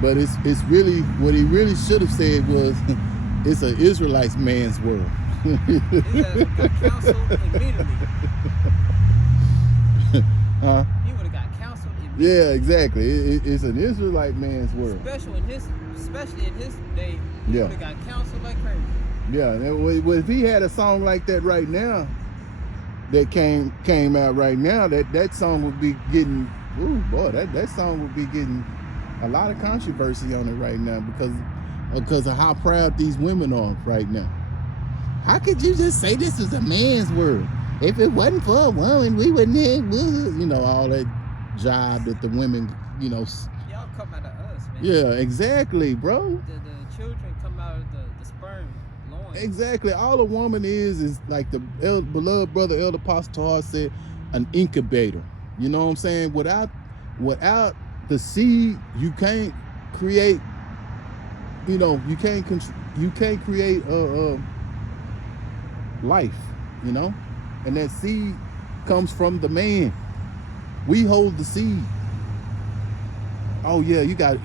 But it's really, what he really should have said was, it's an Israelite's man's world. He got counseled immediately. Huh? He would have got counseled immediately. Yeah, exactly. It's an Israelite man's world. Especially in his day, he would have got counseled like crazy. Yeah, if he had a song like that right now, that came out right now, that song would be getting, ooh boy, that song would be getting a lot of controversy on it right now because of how proud these women are right now. How could you just say this is a man's world? If it wasn't for a woman, we wouldn't have, you know, all that jive that the women, you know. Y'all come out of us, man. Yeah, exactly, bro. The children come out of the sperm loin. Exactly. All a woman is like the beloved brother Elder Apostle said, an incubator. You know what I'm saying? Without the seed, you can't create, you know, you can't create life, you know, and that seed comes from the man. We hold the seed. Oh yeah, you got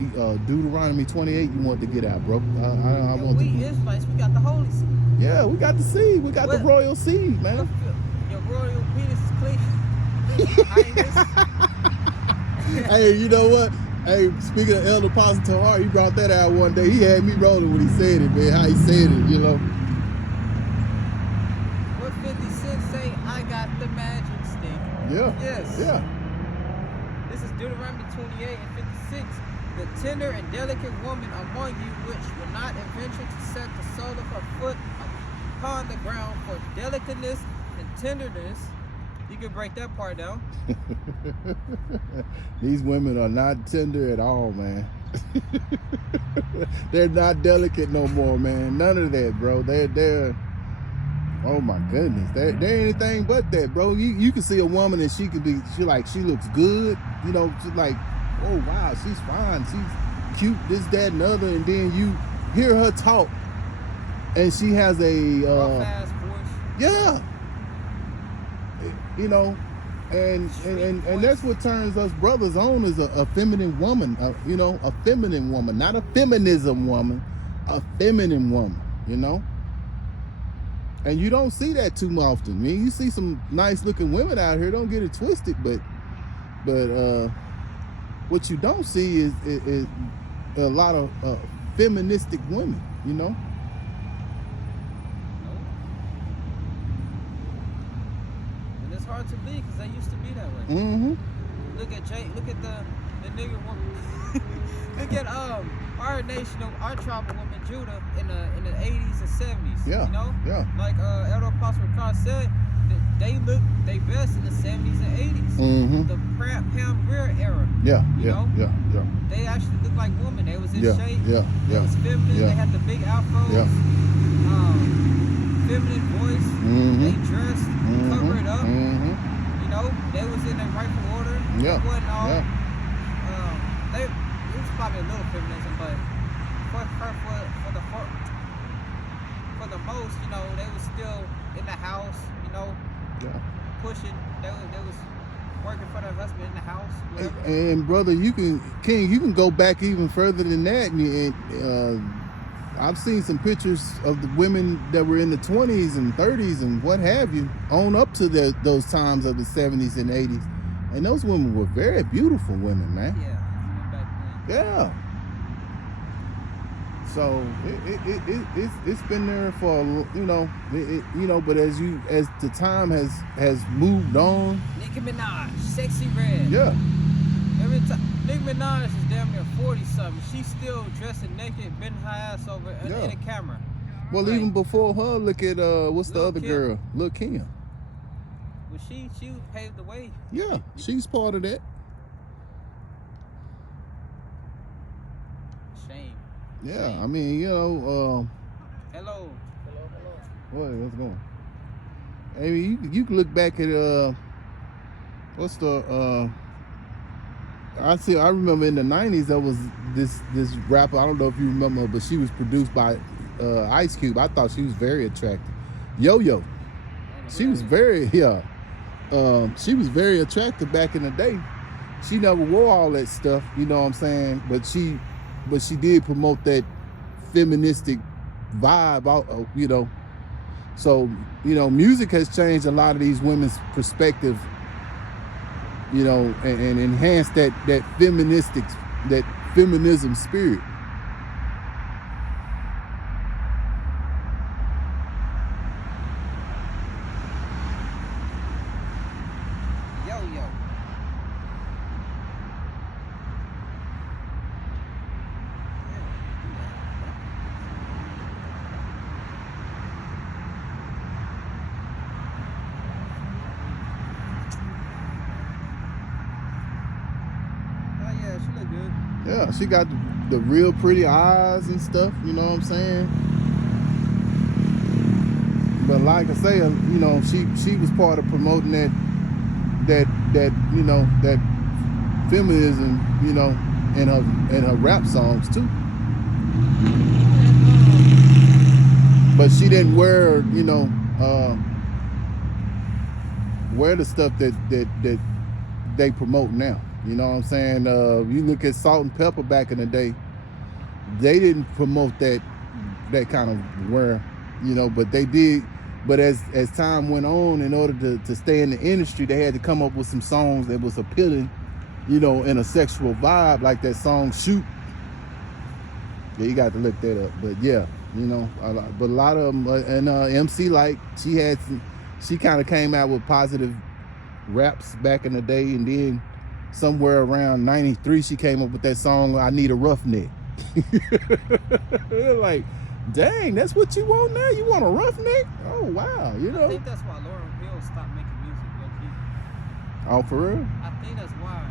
Deuteronomy 28. You want to get out, bro? I want We to. Israelites, we got the holy seed. Yeah, we got the seed. We got the What? royal seed, man. Your royal penis is clean. Your highness. Hey, you know what? Hey, speaking of Elder Apostle Tahar, he brought that out one day. He had me rolling when he said it, man. How he said it, you know. What 50 Cent say? I got the magic stick. Yeah. Yes. Yeah. This is Deuteronomy 28 and 56. The tender and delicate woman among you, which will not venture to set the sole of her foot upon the ground for delicateness and tenderness. You can break that part down. These women are not tender at all, man. They're not delicate no more, man. None of that, bro. They're oh my goodness. They're anything but that, bro. You can see a woman and she looks good, you know, she's like, oh wow, she's fine, she's cute, this, that, and other, and then you hear her talk and she has a Fast voice. yeah. You know, and that's what turns us brothers on is a feminine woman, you know, a feminine woman, not a feminism woman, a feminine woman, you know. And you don't see that too often. I mean, you see some nice looking women out here, don't get it twisted, but what you don't see is a lot of feministic women, you know. It's hard to be because they used to be that way. Mm-hmm. Look at the nigga woman. Look at our national, our tribal woman Judah in the 80s and 70s. Yeah. You know? Yeah. Like Elder Apostle Carr said, they look they best in the 70s and 80s. Mm-hmm. The Pam Grier era. Yeah. You Yeah. know? Yeah. Yeah. They actually looked like women. They was in Yeah. shape. Yeah. They Yeah. was feminine. Yeah. They had the big afros. Yeah. Feminine voice. Mm-hmm. They dressed, covered up. Mm-hmm. You know, they was in their rightful order. Yeah. It wasn't all. Yeah. It was probably a little feminism, but for the most, you know, they was still in the house. You know, Yeah. pushing. They was working for their husband in the house. Whatever. And brother, you can go back even further than that. And I've seen some pictures of the women that were in the 20s and 30s and what have you, on up to those times of the 70s and 80s, and those women were very beautiful women, man. Yeah, even back then. Yeah. So it's been there for, you know, you know, but as the time has moved on. Nicki Minaj, Sexy Red. Yeah. Every time Nicki Minaj is damn near 40 something. She's still dressing naked, bending her ass over in the camera. Well, Like, even before her, look at what's the Lil' other Kim. girl? Lil' Kim. Well, she paved the way. Yeah, she's part of that. Shame. Yeah, I mean, you know, Hello. what's going on? I mean, you can look back at what's the I remember in the 90s there was this rapper, I don't know if you remember, but she was produced by Ice Cube. I thought she was very attractive. Yo-Yo. She was very she was very attractive back in the day. She never wore all that stuff, you know what I'm saying? But she did promote that feministic vibe out, you know. So, you know, music has changed a lot of these women's perspective, you know, and enhanced that feminism spirit. Yo-Yo. Oh yeah, she look good. Yeah, she got the real pretty eyes and stuff, you know what I'm saying? But like I say, you know, she was part of promoting that you know, that feminism, you know, in her rap songs too. But she didn't wear, you know, wear the stuff that they promote now. You know what I'm saying? You look at Salt and Pepper back in the day, they didn't promote that kind of wear, you know, but they did. But as time went on, in order to stay in the industry, they had to come up with some songs that was appealing, you know, in a sexual vibe, like that song "Shoot." Yeah, you got to look that up. But yeah, you know, but a lot of them, and MC Light, she kind of came out with positive raps back in the day, and then somewhere around '93, she came up with that song "I Need a Roughneck." Like, dang, that's what you want now? You want a roughneck? Oh wow, you know. I think that's why Lauryn Hill stopped making music, low key. Oh, for real? I think that's why.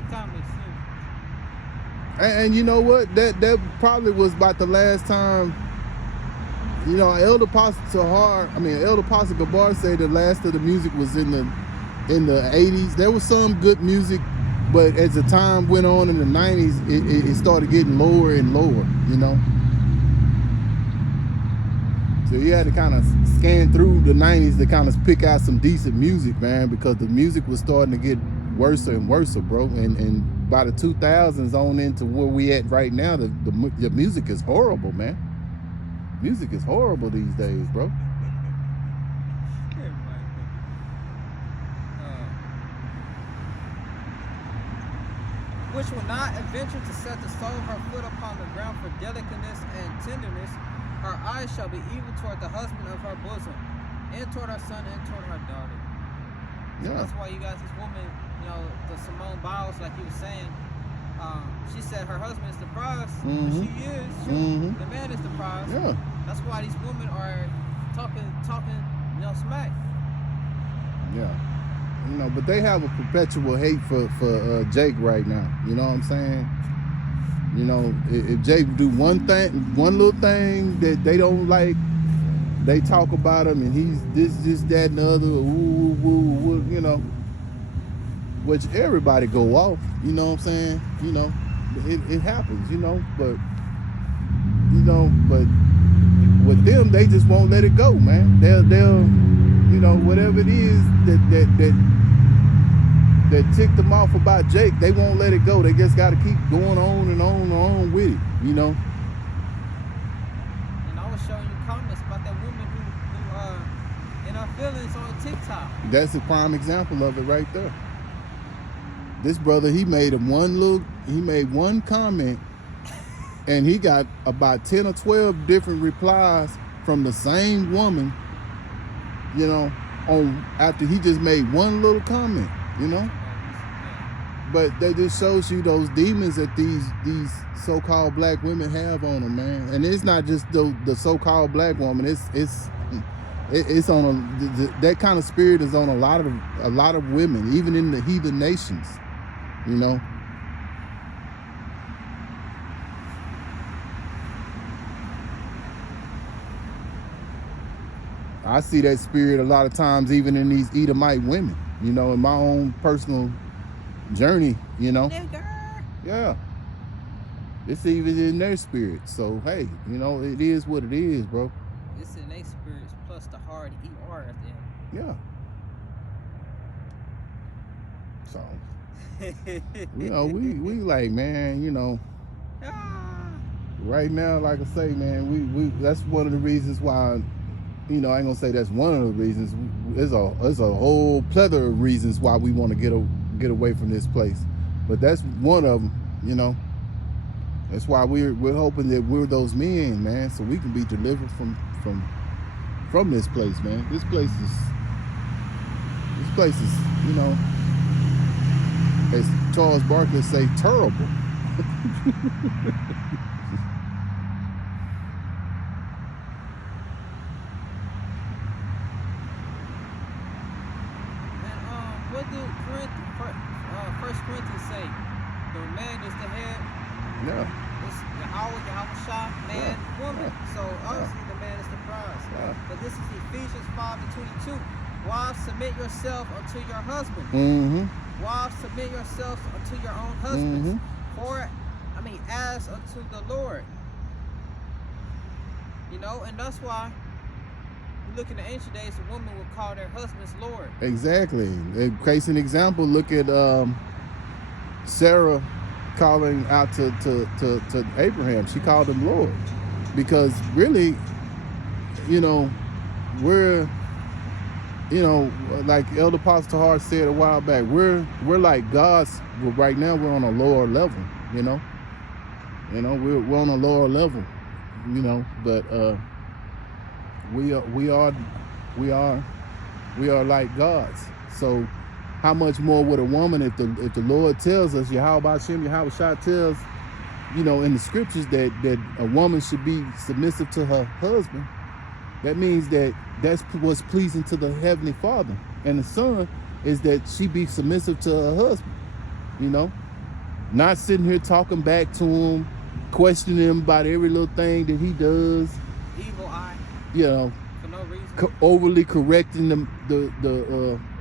It kind of makes sense. And you know what? That probably was about the last time. You know, Elder Pastor Gabar said the last of the music was in the 80s. There was some good music, but as the time went on in the 90s, it started getting lower and lower, you know. So you had to kind of scan through the 90s to kind of pick out some decent music, man, because the music was starting to get worse and worse, bro. And by the 2000s on into where we at right now, the music is horrible, man. Music is horrible these days, bro. Which will not adventure to set the sole of her foot upon the ground for delicateness and tenderness. Her eyes shall be evil toward the husband of her bosom, and toward her son, and toward her daughter. So Yeah. that's why you guys, this woman, you know, the Simone Biles, like you were saying, she said her husband is the prize. Mhm. She is. Mhm. The man is the prize. Yeah. That's why these women are talking, you know, smack. Yeah. You know, but they have a perpetual hate for Jake right now. You know what I'm saying? You know, if Jake do one little thing that they don't like, they talk about him and he's this, that, and the other. Woo, you know, which everybody go off. You know what I'm saying? You know, it happens. You know, but with them, they just won't let it go, man. They'll you know, whatever it is that ticked them off about Jake, they won't let it go. They just got to keep going on and on and on with it, you know. And I was showing you comments about that woman who in her feelings on TikTok. That's a prime example of it right there. This brother, he made one comment, and he got about 10 or 12 different replies from the same woman, you know, after he just made one little comment, you know. But that just shows you those demons that these so-called black women have on them, man. And it's not just the so-called black woman. It's on that kind of spirit is on a lot of women, even in the heathen nations, you know. I see that spirit a lot of times even in these Edomite women, you know, in my own personal journey, you know. Yeah. It's even in their spirit. So, hey, you know, it is what it is, bro. It's in their spirits plus the hard ER at the end. Yeah. So, you know, we like, man, you know, right now, like I say, man, we that's one of the reasons why, you know, I ain't gonna say that's one of the reasons. There's a whole plethora of reasons why we want to get away from this place, but that's one of them. You know, that's why we're hoping that we're those men, man, so we can be delivered from this place, man. This place is, you know, as Charles Barkley say, terrible. What did 1 Corinthians say? The man is the head. Yeah. It's Yahweh Shah, man, woman. So obviously the man is the prize. But this is Ephesians 5:22. Wives, submit yourself unto your husband. Mm-hmm. Wives, submit yourselves unto your own husbands. As unto the Lord. You know, and that's why you look in the ancient days, the woman would call their husbands Lord. Exactly. Case an example, look at Sarah calling out to Abraham. She called him Lord, because really, you know, we're, you know, like Elder Pastor Hart said a while back, we're like God's. Right now we're on a lower level. You know, we're on a lower level. You know, but we are like gods. So how much more would a woman, if the Lord tells us, Yahweh Shai tells, you know, in the scriptures that a woman should be submissive to her husband, that means that's what's pleasing to the Heavenly Father. And the Son is that she be submissive to her husband, you know, not sitting here talking back to him, questioning him about every little thing that he does. Evil eye. You know, for no reason. Overly correcting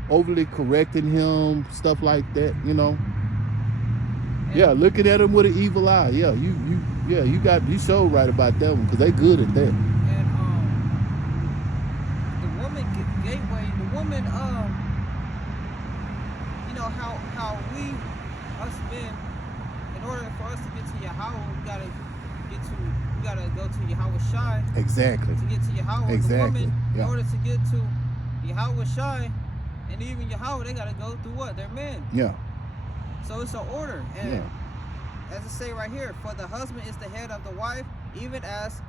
overly correcting him, stuff like that, you know. And yeah, looking at him with an evil eye. Yeah, you showed right about that one, because they good at that. And the woman gateway, the woman, you know how us men, in order for us to get to Yahweh, we gotta go to Yahweh Shai. Exactly. To get to Yahweh. Exactly. The woman, yeah. In order to get to Yahweh Shai, and even Yahweh, they gotta go through what? They're men. Yeah. So it's an order. And yeah. As it say right here, for the husband is the head of the wife, even as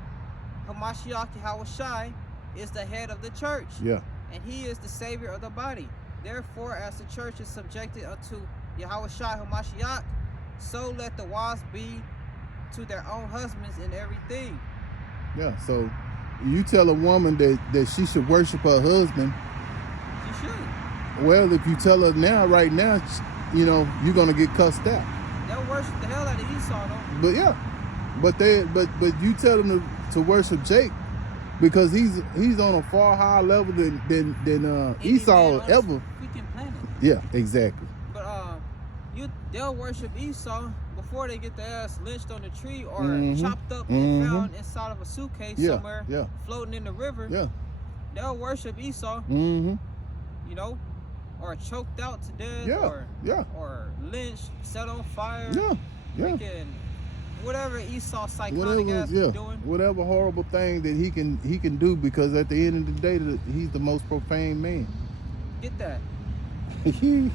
Hamashiach Yahweh Shai is the head of the church. Yeah. And he is the savior of the body. Therefore, as the church is subjected unto Yahweh Shai Hamashiach, so let the wives be to their own husbands in everything. Yeah, so you tell a woman that she should worship her husband. She should. Well, if you tell her right now, you know, you're gonna get cussed out. They'll worship the hell out of Esau, though. But yeah, but you tell them to worship Jake, because he's on a far higher level than Esau ever. Freaking planet. Yeah, exactly. But they'll worship Esau before they get their ass lynched on the tree or chopped up and found inside of a suitcase somewhere, floating in the river. Yeah. They'll worship Esau. You know, or choked out to death, or lynched, set on fire. Freaking whatever Esau psychotic ass is doing. Whatever horrible thing that he can do, because at the end of the day, he's the most profane man. Get that. And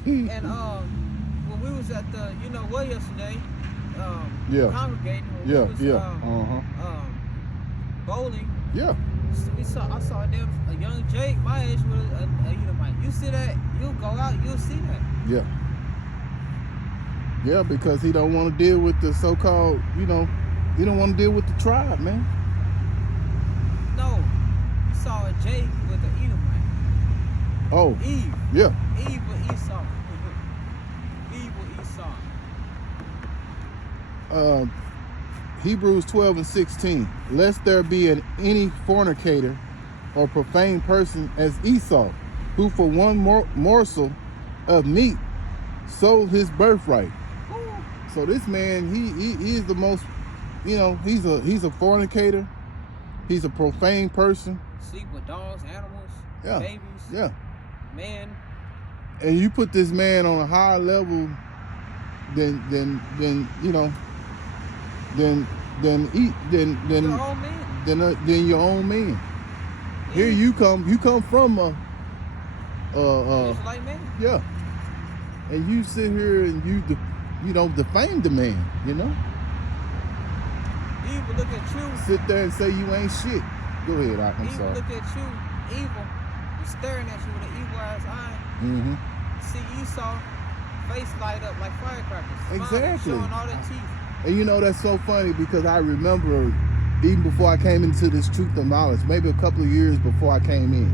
when we was at the yesterday, congregating, when we was bowling. Yeah. I saw a young Jake my age with a Edomite. You see that? You'll go out, you'll see that. Yeah. Yeah, because he don't want to deal with the so-called, he don't want to deal with the tribe, man. No, you saw a Jake with an Edomite. Oh. Eve. Yeah. Eve with Esau. Eve with Esau. Hebrews 12:16. Lest there be any fornicator or profane person as Esau, who for one morsel of meat sold his birthright. Ooh. So this man, he is the most, he's a fornicator. He's a profane person. Sleep with dogs, animals, babies, men. And you put this man on a higher level than your own man. Here you come from a like man. Yeah. And you sit here and you defame the man, Evil look at you. Sit there and say you ain't shit. Go ahead, I'm evil sorry. Look at you, evil. He's staring at you with an evil ass eye. See Esau, face light up like firecrackers. Exactly. Showing all the teeth. And that's so funny, because I remember even before I came into this truth of knowledge, maybe a couple of years before I came in,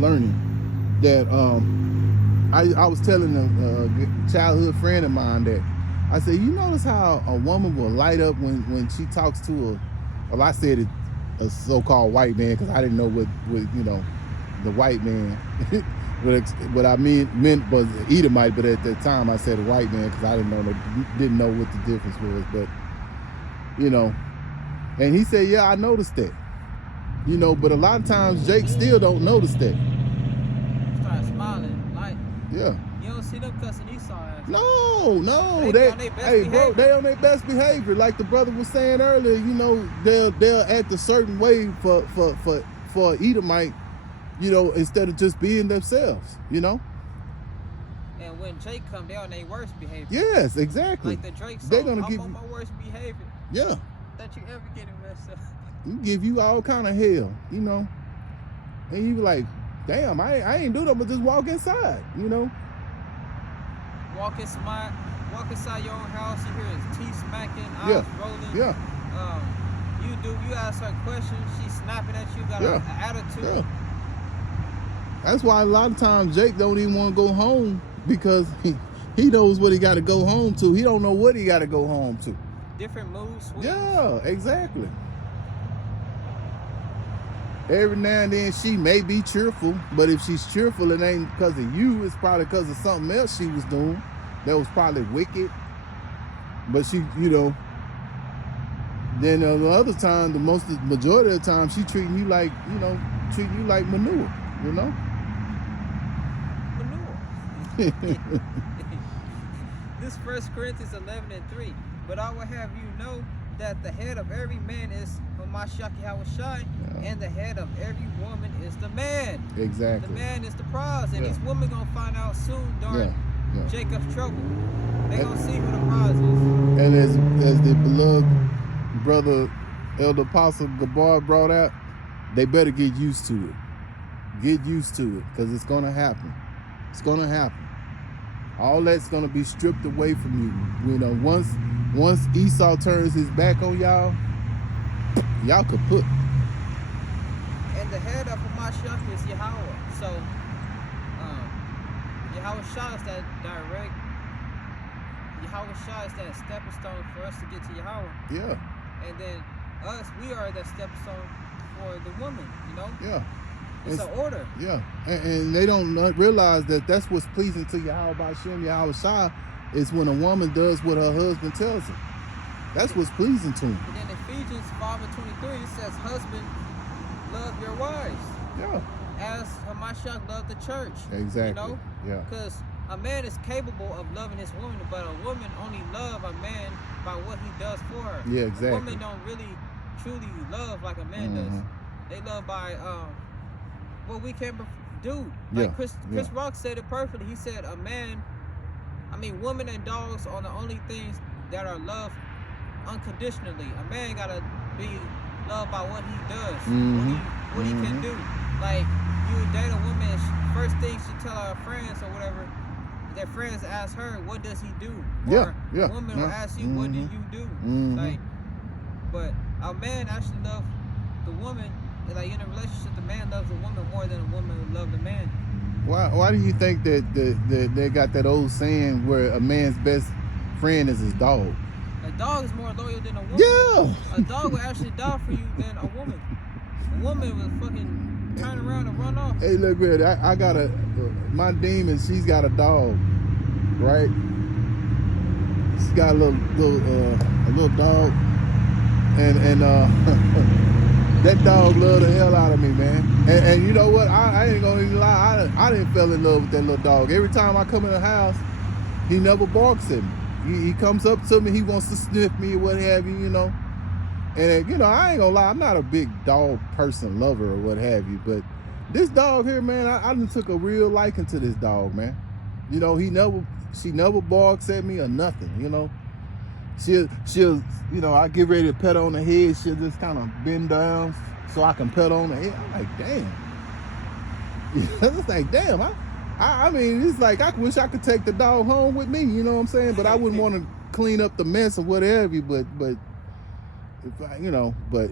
learning that I was telling a childhood friend of mine that I said, you notice how a woman will light up when she talks to I said a so-called white man, because I didn't know what the white man what I meant was Edomite, but at that time I said a white man because I didn't know what the difference was. But and he said, yeah, I noticed that. But a lot of times Jake still don't notice that. Start smiling, like Yeah. You don't see them cussing Esau ass. No. They on their best Hey, bro, behavior. they on their best behavior. Like the brother was saying earlier, you know, they'll act a certain way for Edomite, you know, instead of just being themselves, you know. And when Jake come, they on their worst behavior. Yes, exactly. Like the Drake song, They're gonna I'm give on you, my worst behavior. yeah, That you ever getting messed up. give you all kind of hell, you know. And you be like, damn, I ain't do nothing but just walk inside, you know. Walk inside your own house, you hear his teeth smacking, eyes Yeah. rolling. Yeah. You ask her questions, she's snapping at you, got an attitude. Yeah. That's why a lot of times Jake don't even want to go home, because he knows what he got to go home to. He don't know what he got to go home to. Different mood swings. Yeah, exactly. Every now and then she may be cheerful, but if she's cheerful, it ain't because of you. It's probably because of something else she was doing that was probably wicked. But she, you know, then the other time, the majority of the time, she treating you like, you know, manure, you know. Manure. This 1 Corinthians 11:3. But I will have you know that the head of every man is Hamashiach Yahushai, and the head of every woman is the man. Exactly. The man is the prize, and these women gonna find out soon during Jacob's trouble. They gonna see who the prize is. And as the beloved brother Elder Apostle Gabar brought out, they better get used to it. Get used to it, because it's gonna happen. It's gonna happen. All that's gonna be stripped away from you. You know, once Esau turns his back on y'all kaput. And the head of Hamashiach is Yahweh. So Yahweh Shah is that direct. Yahweh Shah is that stepping stone for us to get to Yahweh. Yeah. And then us, we are that stepping stone for the woman, you know? Yeah. It's an order. Yeah. And they don't realize that that's what's pleasing to Yahweh B'Shem, Yahweh Shah, is when a woman does what her husband tells her. That's what's pleasing to him. And then Ephesians 5:23, it says, husband, love your wives. Yeah. As Hamashiach loved the church. Exactly. You know? Yeah. Because a man is capable of loving his woman, but a woman only love a man by what he does for her. Yeah, exactly. A woman don't really truly love like a man does. They love by what we can do. Like Chris Rock said it perfectly. He said women and dogs are the only things that are loved unconditionally. A man gotta be loved by what he does, what he can do. Like, you date a woman, first thing she tell her friends or whatever, their friends ask her, what does he do? Or a woman will ask you, what do you do? Like, but a man actually loves the woman. Like, in a relationship, the man loves the woman more than a woman would love the man. Why do you think that they got that old saying where a man's best friend is his dog? A dog is more loyal than a woman. Yeah. A dog will actually die for you than a woman. A woman will fucking turn around and run off. Hey, look, man, I got my demon, she's got a dog, right? She's got a little dog, and that dog loved the hell out of me, man. And you know what? I ain't gonna even lie. I didn't fell in love with that little dog. Every time I come in the house, he never barks at me. He comes up to me. He wants to sniff me or what have you, you know. And you know, I ain't gonna lie. I'm not a big dog person, lover or what have you. But this dog here, man, I done took a real liking to this dog, man. You know, she never barks at me or nothing, you know. She'll, you know, I get ready to pet on the head. She'll just kind of bend down so I can pet on the head. I'm like, damn. It's like, damn. I mean, it's like, I wish I could take the dog home with me. You know what I'm saying? But I wouldn't want to clean up the mess or whatever. But if I, you know, but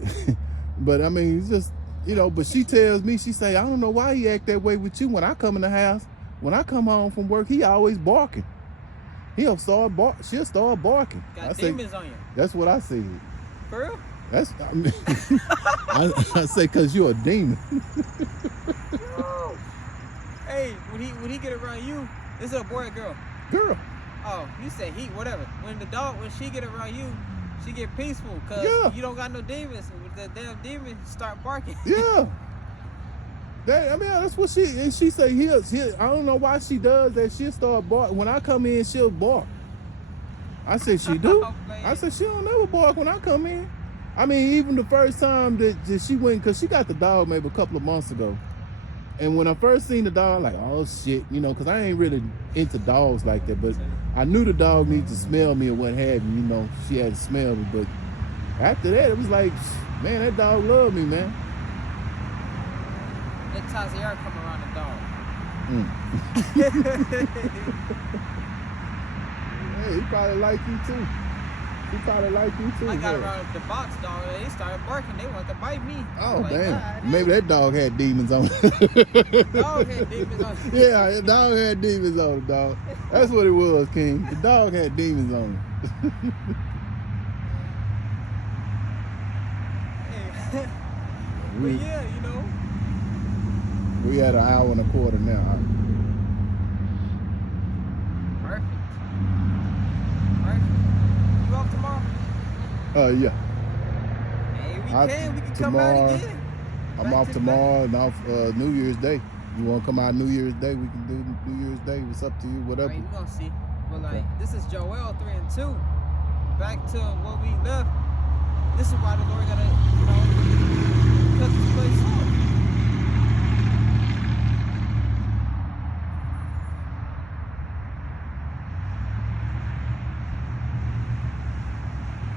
I mean, it's just, you know. But she tells me, she say, I don't know why he act that way with you. When I come in the house, when I come home from work, he always barking. She'll start barking. Got demons on you. That's what I see. For real? That's, I mean, I say, cause you're a demon. Yo. Hey, when he get around you, is it a boy or girl? Girl. Oh, you say he, whatever. When she get around you, she get peaceful, cause you don't got no demons. With the damn demons start barking. Yeah. I mean, that's what she say. He'll, I don't know why she does that. She'll start bark when I come in. She'll bark. I said she do. I said she don't never bark when I come in. I mean, even the first time that she went, because she got the dog maybe a couple of months ago. And when I first seen the dog, I'm like, oh shit, you know, because I ain't really into dogs like that. But I knew the dog needed to smell me or what have you. You know, she had to smell me. But after that, it was like, man, that dog loved me, man. Let Tazier come around the dog. Hey, he probably like you too. He probably like you too. I got around the box dog. They started barking. They wanted to bite me. Oh, like, damn. Maybe that dog had demons on it. Dog had demons on it. Yeah, the dog had demons on it, dog. That's what it was, King. The dog had demons on it. But yeah, you know. We had an hour and a quarter now. Perfect. You off tomorrow? Yeah. Hey, we can come out again. I'm off tomorrow and off New Year's Day. You want to come out New Year's Day? We can do New Year's Day. It's up to you, whatever. I mean, we're going to see. But like, this is Joel 3 and 2. Back to what we left. This is why the Lord got to, you know, cut this place off.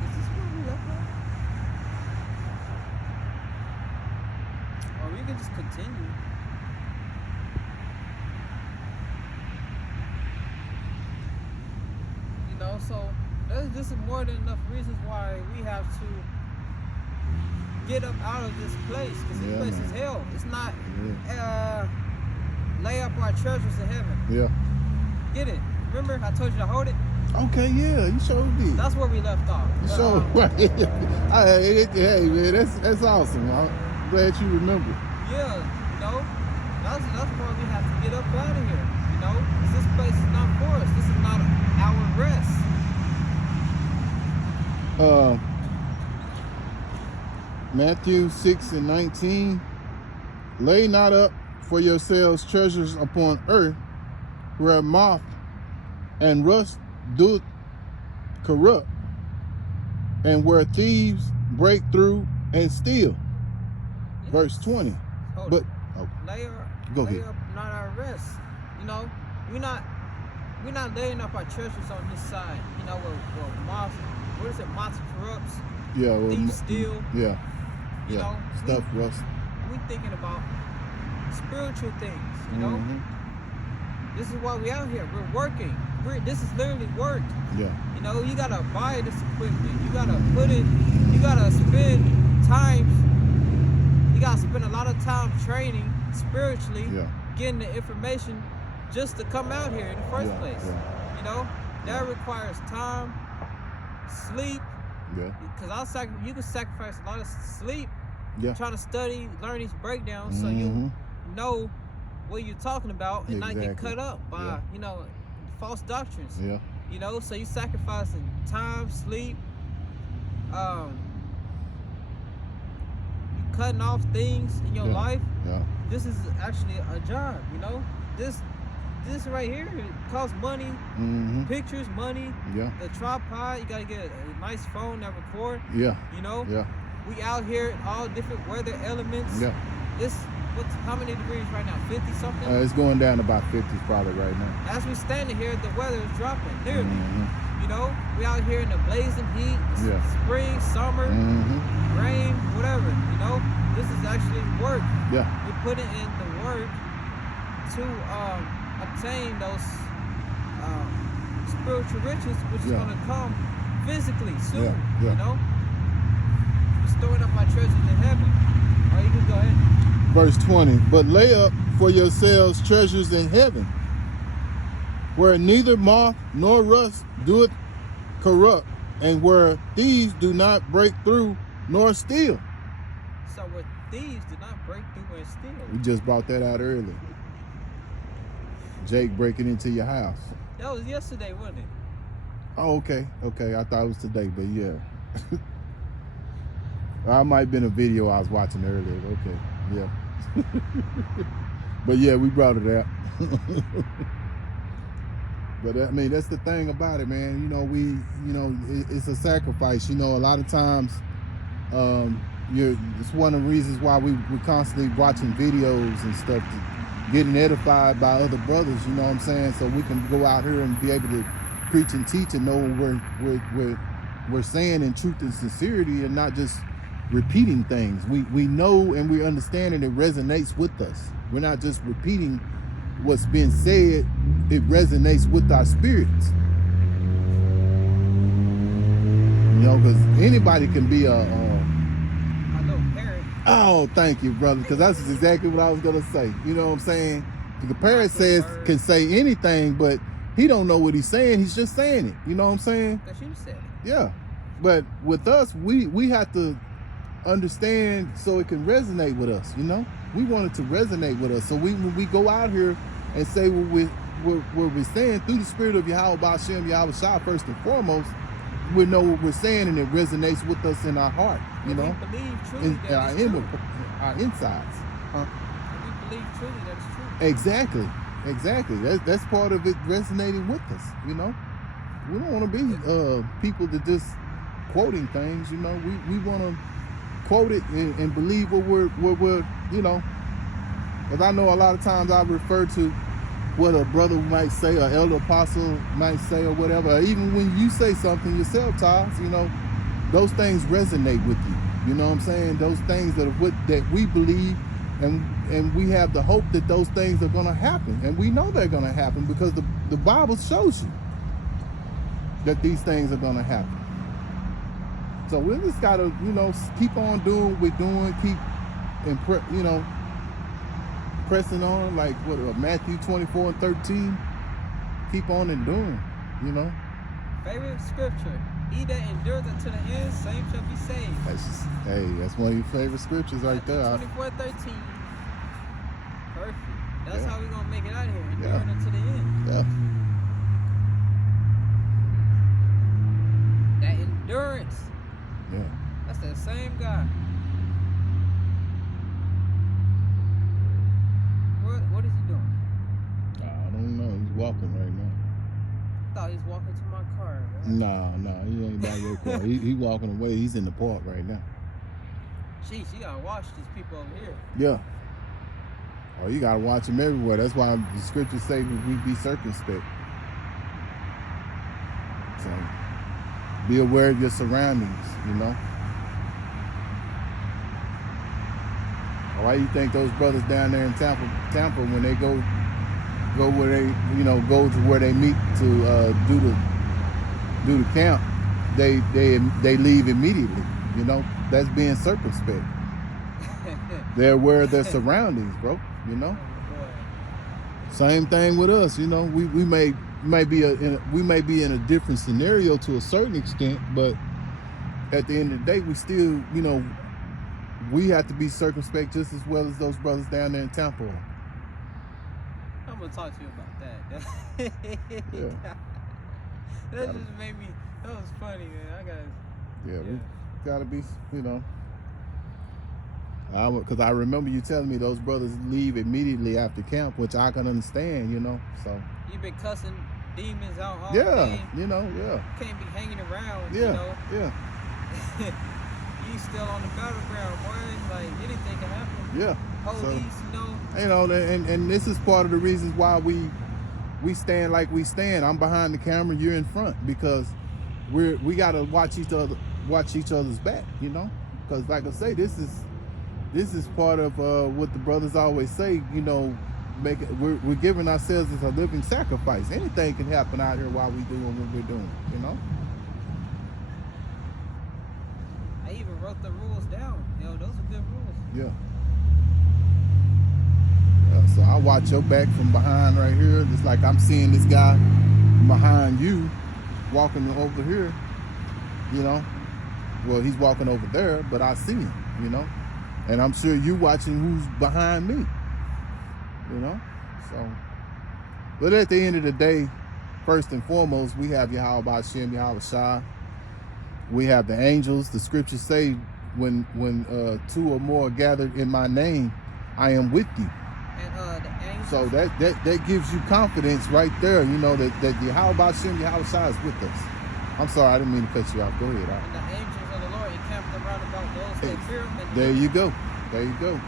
Is this where we left at? Or we can just continue. You know, so this is more than enough reasons why we have to get up out of this place, because this place is hell. It's not lay up our treasures in heaven. Yeah. Get it? Remember I told you to hold it? Okay, yeah, you sure did. That's where we left off. You sure? Hey man, that's awesome. I'm glad you remember. Yeah, you know, that's why we have to get up out of here. You know, because this place is not for us. This is not our rest. Matthew 6 and 19. Lay not up for yourselves treasures upon earth, where moth and rust doth corrupt, and where thieves break through and steal. Yes. Verse 20. Hold Oh, lay go ahead. up not our rest. You know, we're not laying up our treasures on this side. You know, where moth, what is it? Moth corrupts. Yeah. Well, Thieves steal. Yeah. You know, stuff rust. We thinking about spiritual things. You know, this is why we out here. We're working. This is literally work. Yeah. You know, you gotta buy this equipment. You gotta put it. You gotta spend time. You gotta spend a lot of time training spiritually, getting the information just to come out here in the first place. Yeah. You know, that requires time, sleep. Yeah. Because you can sacrifice a lot of sleep. Yeah. Trying to study, learn these breakdowns, so you know what you're talking about and not get cut up by you know, false doctrines. Yeah. You know, so you sacrificing time, sleep, you cutting off things in your life. Yeah. This is actually a job. You know, this right here, it costs money, pictures, money. Yeah. The tripod, you gotta get a nice phone that record. Yeah. You know. Yeah. We out here in all different weather elements. Yeah. How many degrees right now? 50 something? It's going down to about 50 probably right now. As we standing here, the weather is dropping, literally. You know, we out here in the blazing heat, spring, summer, rain, whatever. You know, this is actually work. Yeah. We're putting in the work to obtain those spiritual riches, which is going to come physically soon. You know, we're storing up our treasures in heaven. All right, you can go ahead. Verse 20, but lay up for yourselves treasures in heaven, where neither moth nor rust doeth corrupt, and where thieves do not break through nor steal. So where thieves do not break through and steal. We just brought that out earlier. Jake breaking into your house. That was yesterday, wasn't it? Oh, okay. Okay, I thought it was today, but yeah. I might have been a video I was watching earlier. Okay, yeah. But yeah, we brought it out. But I mean, that's the thing about it, man. It's a sacrifice. A lot of times, it's one of the reasons why we're constantly watching videos and stuff, getting edified by other brothers. You know what I'm saying? So we can go out here and be able to preach and teach and know what we're saying in truth and sincerity, and not just repeating things. We know and we understand, and it resonates with us. We're not just repeating what's being said, it resonates with our spirits. Because anybody can be a parrot. Oh, thank you, brother, because that's exactly what I was gonna say. You know what I'm saying? The parrot can say anything, but he don't know what he's saying. He's just saying it. You know what I'm saying? That's you said it. Yeah, but with us, we have to understand so it can resonate with us. We want it to resonate with us. So when we go out here and say what we're saying through the spirit of Yahweh Ba'Shem, Yahweh Shah, first and foremost, we know what we're saying, and it resonates with us in our heart. We believe truly that it's true. Our insides. We believe truly that it's true. Exactly. That's part of it resonating with us. We don't want to be people that just quoting things. We want to quote it and believe what we're because I know a lot of times I refer to what a brother might say, or elder apostle might say, or whatever. Or even when you say something yourself, Todd, those things resonate with you. You know what I'm saying? Those things that we believe, and we have the hope that those things are going to happen, and we know they're going to happen because the Bible shows you that these things are going to happen. So we just got to, keep on doing what we're doing, keep pressing on, like Matthew 24:13. Keep on and doing, Favorite scripture: he that endures unto the end, same shall be saved. That's one of your favorite scriptures right there. 24:13. Perfect. That's how we're gonna make it out of here. Enduring Yeah. unto the end. Yeah. That endurance. Yeah. That's that same guy. What is he doing? I don't know. He's walking right now. I thought he was walking to my car. Right? No, he ain't by your car. he walking away. He's in the park right now. Jeez, you gotta watch these people over here. Yeah. Oh, you gotta watch them everywhere. That's why the scriptures say we be circumspect. So be aware of your surroundings. Why you think those brothers down there in Tampa, when they go where they, go to where they meet to do the camp, they leave immediately. That's being circumspect. They're aware of their surroundings, bro. Same thing with us. We may be in a different scenario to a certain extent, but at the end of the day, we still, we have to be circumspect just as well as those brothers down there in Tampa. I'm gonna talk to you about that. Yeah. That just made me. That was funny, man. We gotta be, because I remember you telling me those brothers leave immediately after camp, which I can understand, So you've been cussing demons out all day. You Yeah. can't be hanging around. Yeah. You still on the battleground, boy. Like anything can happen. Yeah. Police, and this is part of the reasons why we stand like we stand. I'm behind the camera, you're in front, because we gotta watch each other's back, because like I say, this is part of what the brothers always say, we're giving ourselves as a living sacrifice. Anything can happen out here while we're doing what we're doing, I even wrote the rules down. Those are good rules. Yeah. So I watch your back from behind right here. Just like I'm seeing this guy behind you walking over here, Well, he's walking over there, but I see him, And I'm sure you watching who's behind me, So, but at the end of the day, first and foremost, we have Yahweh Ba'Shem, Yahweh Shah. We have the angels. The scriptures say when two or more are gathered in my name, I am with you. And the angels. So that gives you confidence right there, you know, that Yahweh Shem Yahweh Shai is with us. I'm sorry, I didn't mean to cut you off. Go ahead. And the angels of the Lord encamped around about those that fear him. There you go. There you go.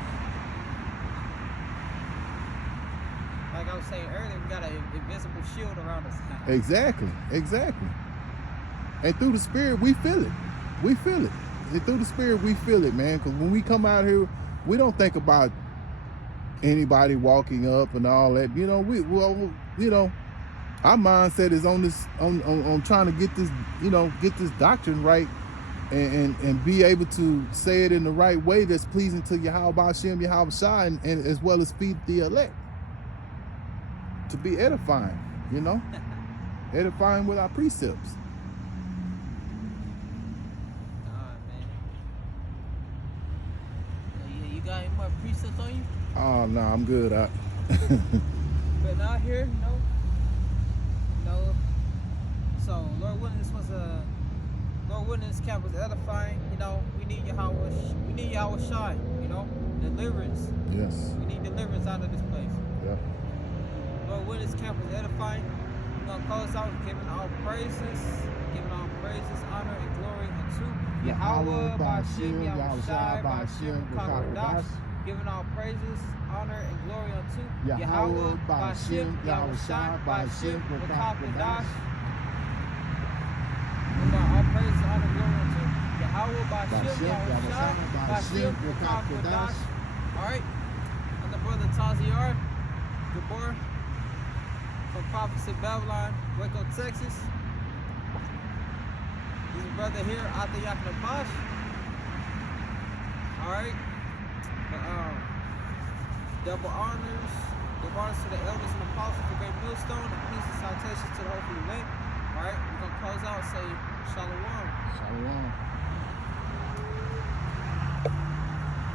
Like I was saying earlier, we got an invisible shield around us. Exactly. Exactly. And through the Spirit, we feel it. We feel it. And through the Spirit, we feel it, man. Because when we come out here, we don't think about anybody walking up and all that. You know, our mindset is on this, on trying to get this, you know, get this doctrine right, and be able to say it in the right way that's pleasing to Yahweh Shem Yahweh Shai, and as well as feed the elect, to be edifying, you know, edifying with our precepts. You got any more precepts on you? Oh no, I'm good. But not here, no. So Lord willing, Lord willing, this camp was edifying. You know, we need Yahweh Shai. You know, deliverance. Yes. We need deliverance out of this place. Yeah. Lord willing, this camp was edifying. We're gonna close out giving all praises, honor, and glory unto Yahweh, Ba'ashem, Yahweh Shai, Ba'ashem, Kakadash. Giving all praises, honor, and glory unto Yahweh, Ba'ashem, Yahweh Shai, Ba'ashem, Kakadash. Giving all praises, honor, and glory unto Yahweh, Ba'ashem, Yahweh Shai, Ba'ashem, Kakadash. Alright, I'm the brother Taziar Gabor from Prophets in Babylon, Waco, Texas. This is brother here, Ata Yaknabash. Alright. Double honors to the elders and apostles, the great millstone, and peace and salutations to the hopefully elect. Alright, we're going to close out and say Shalom.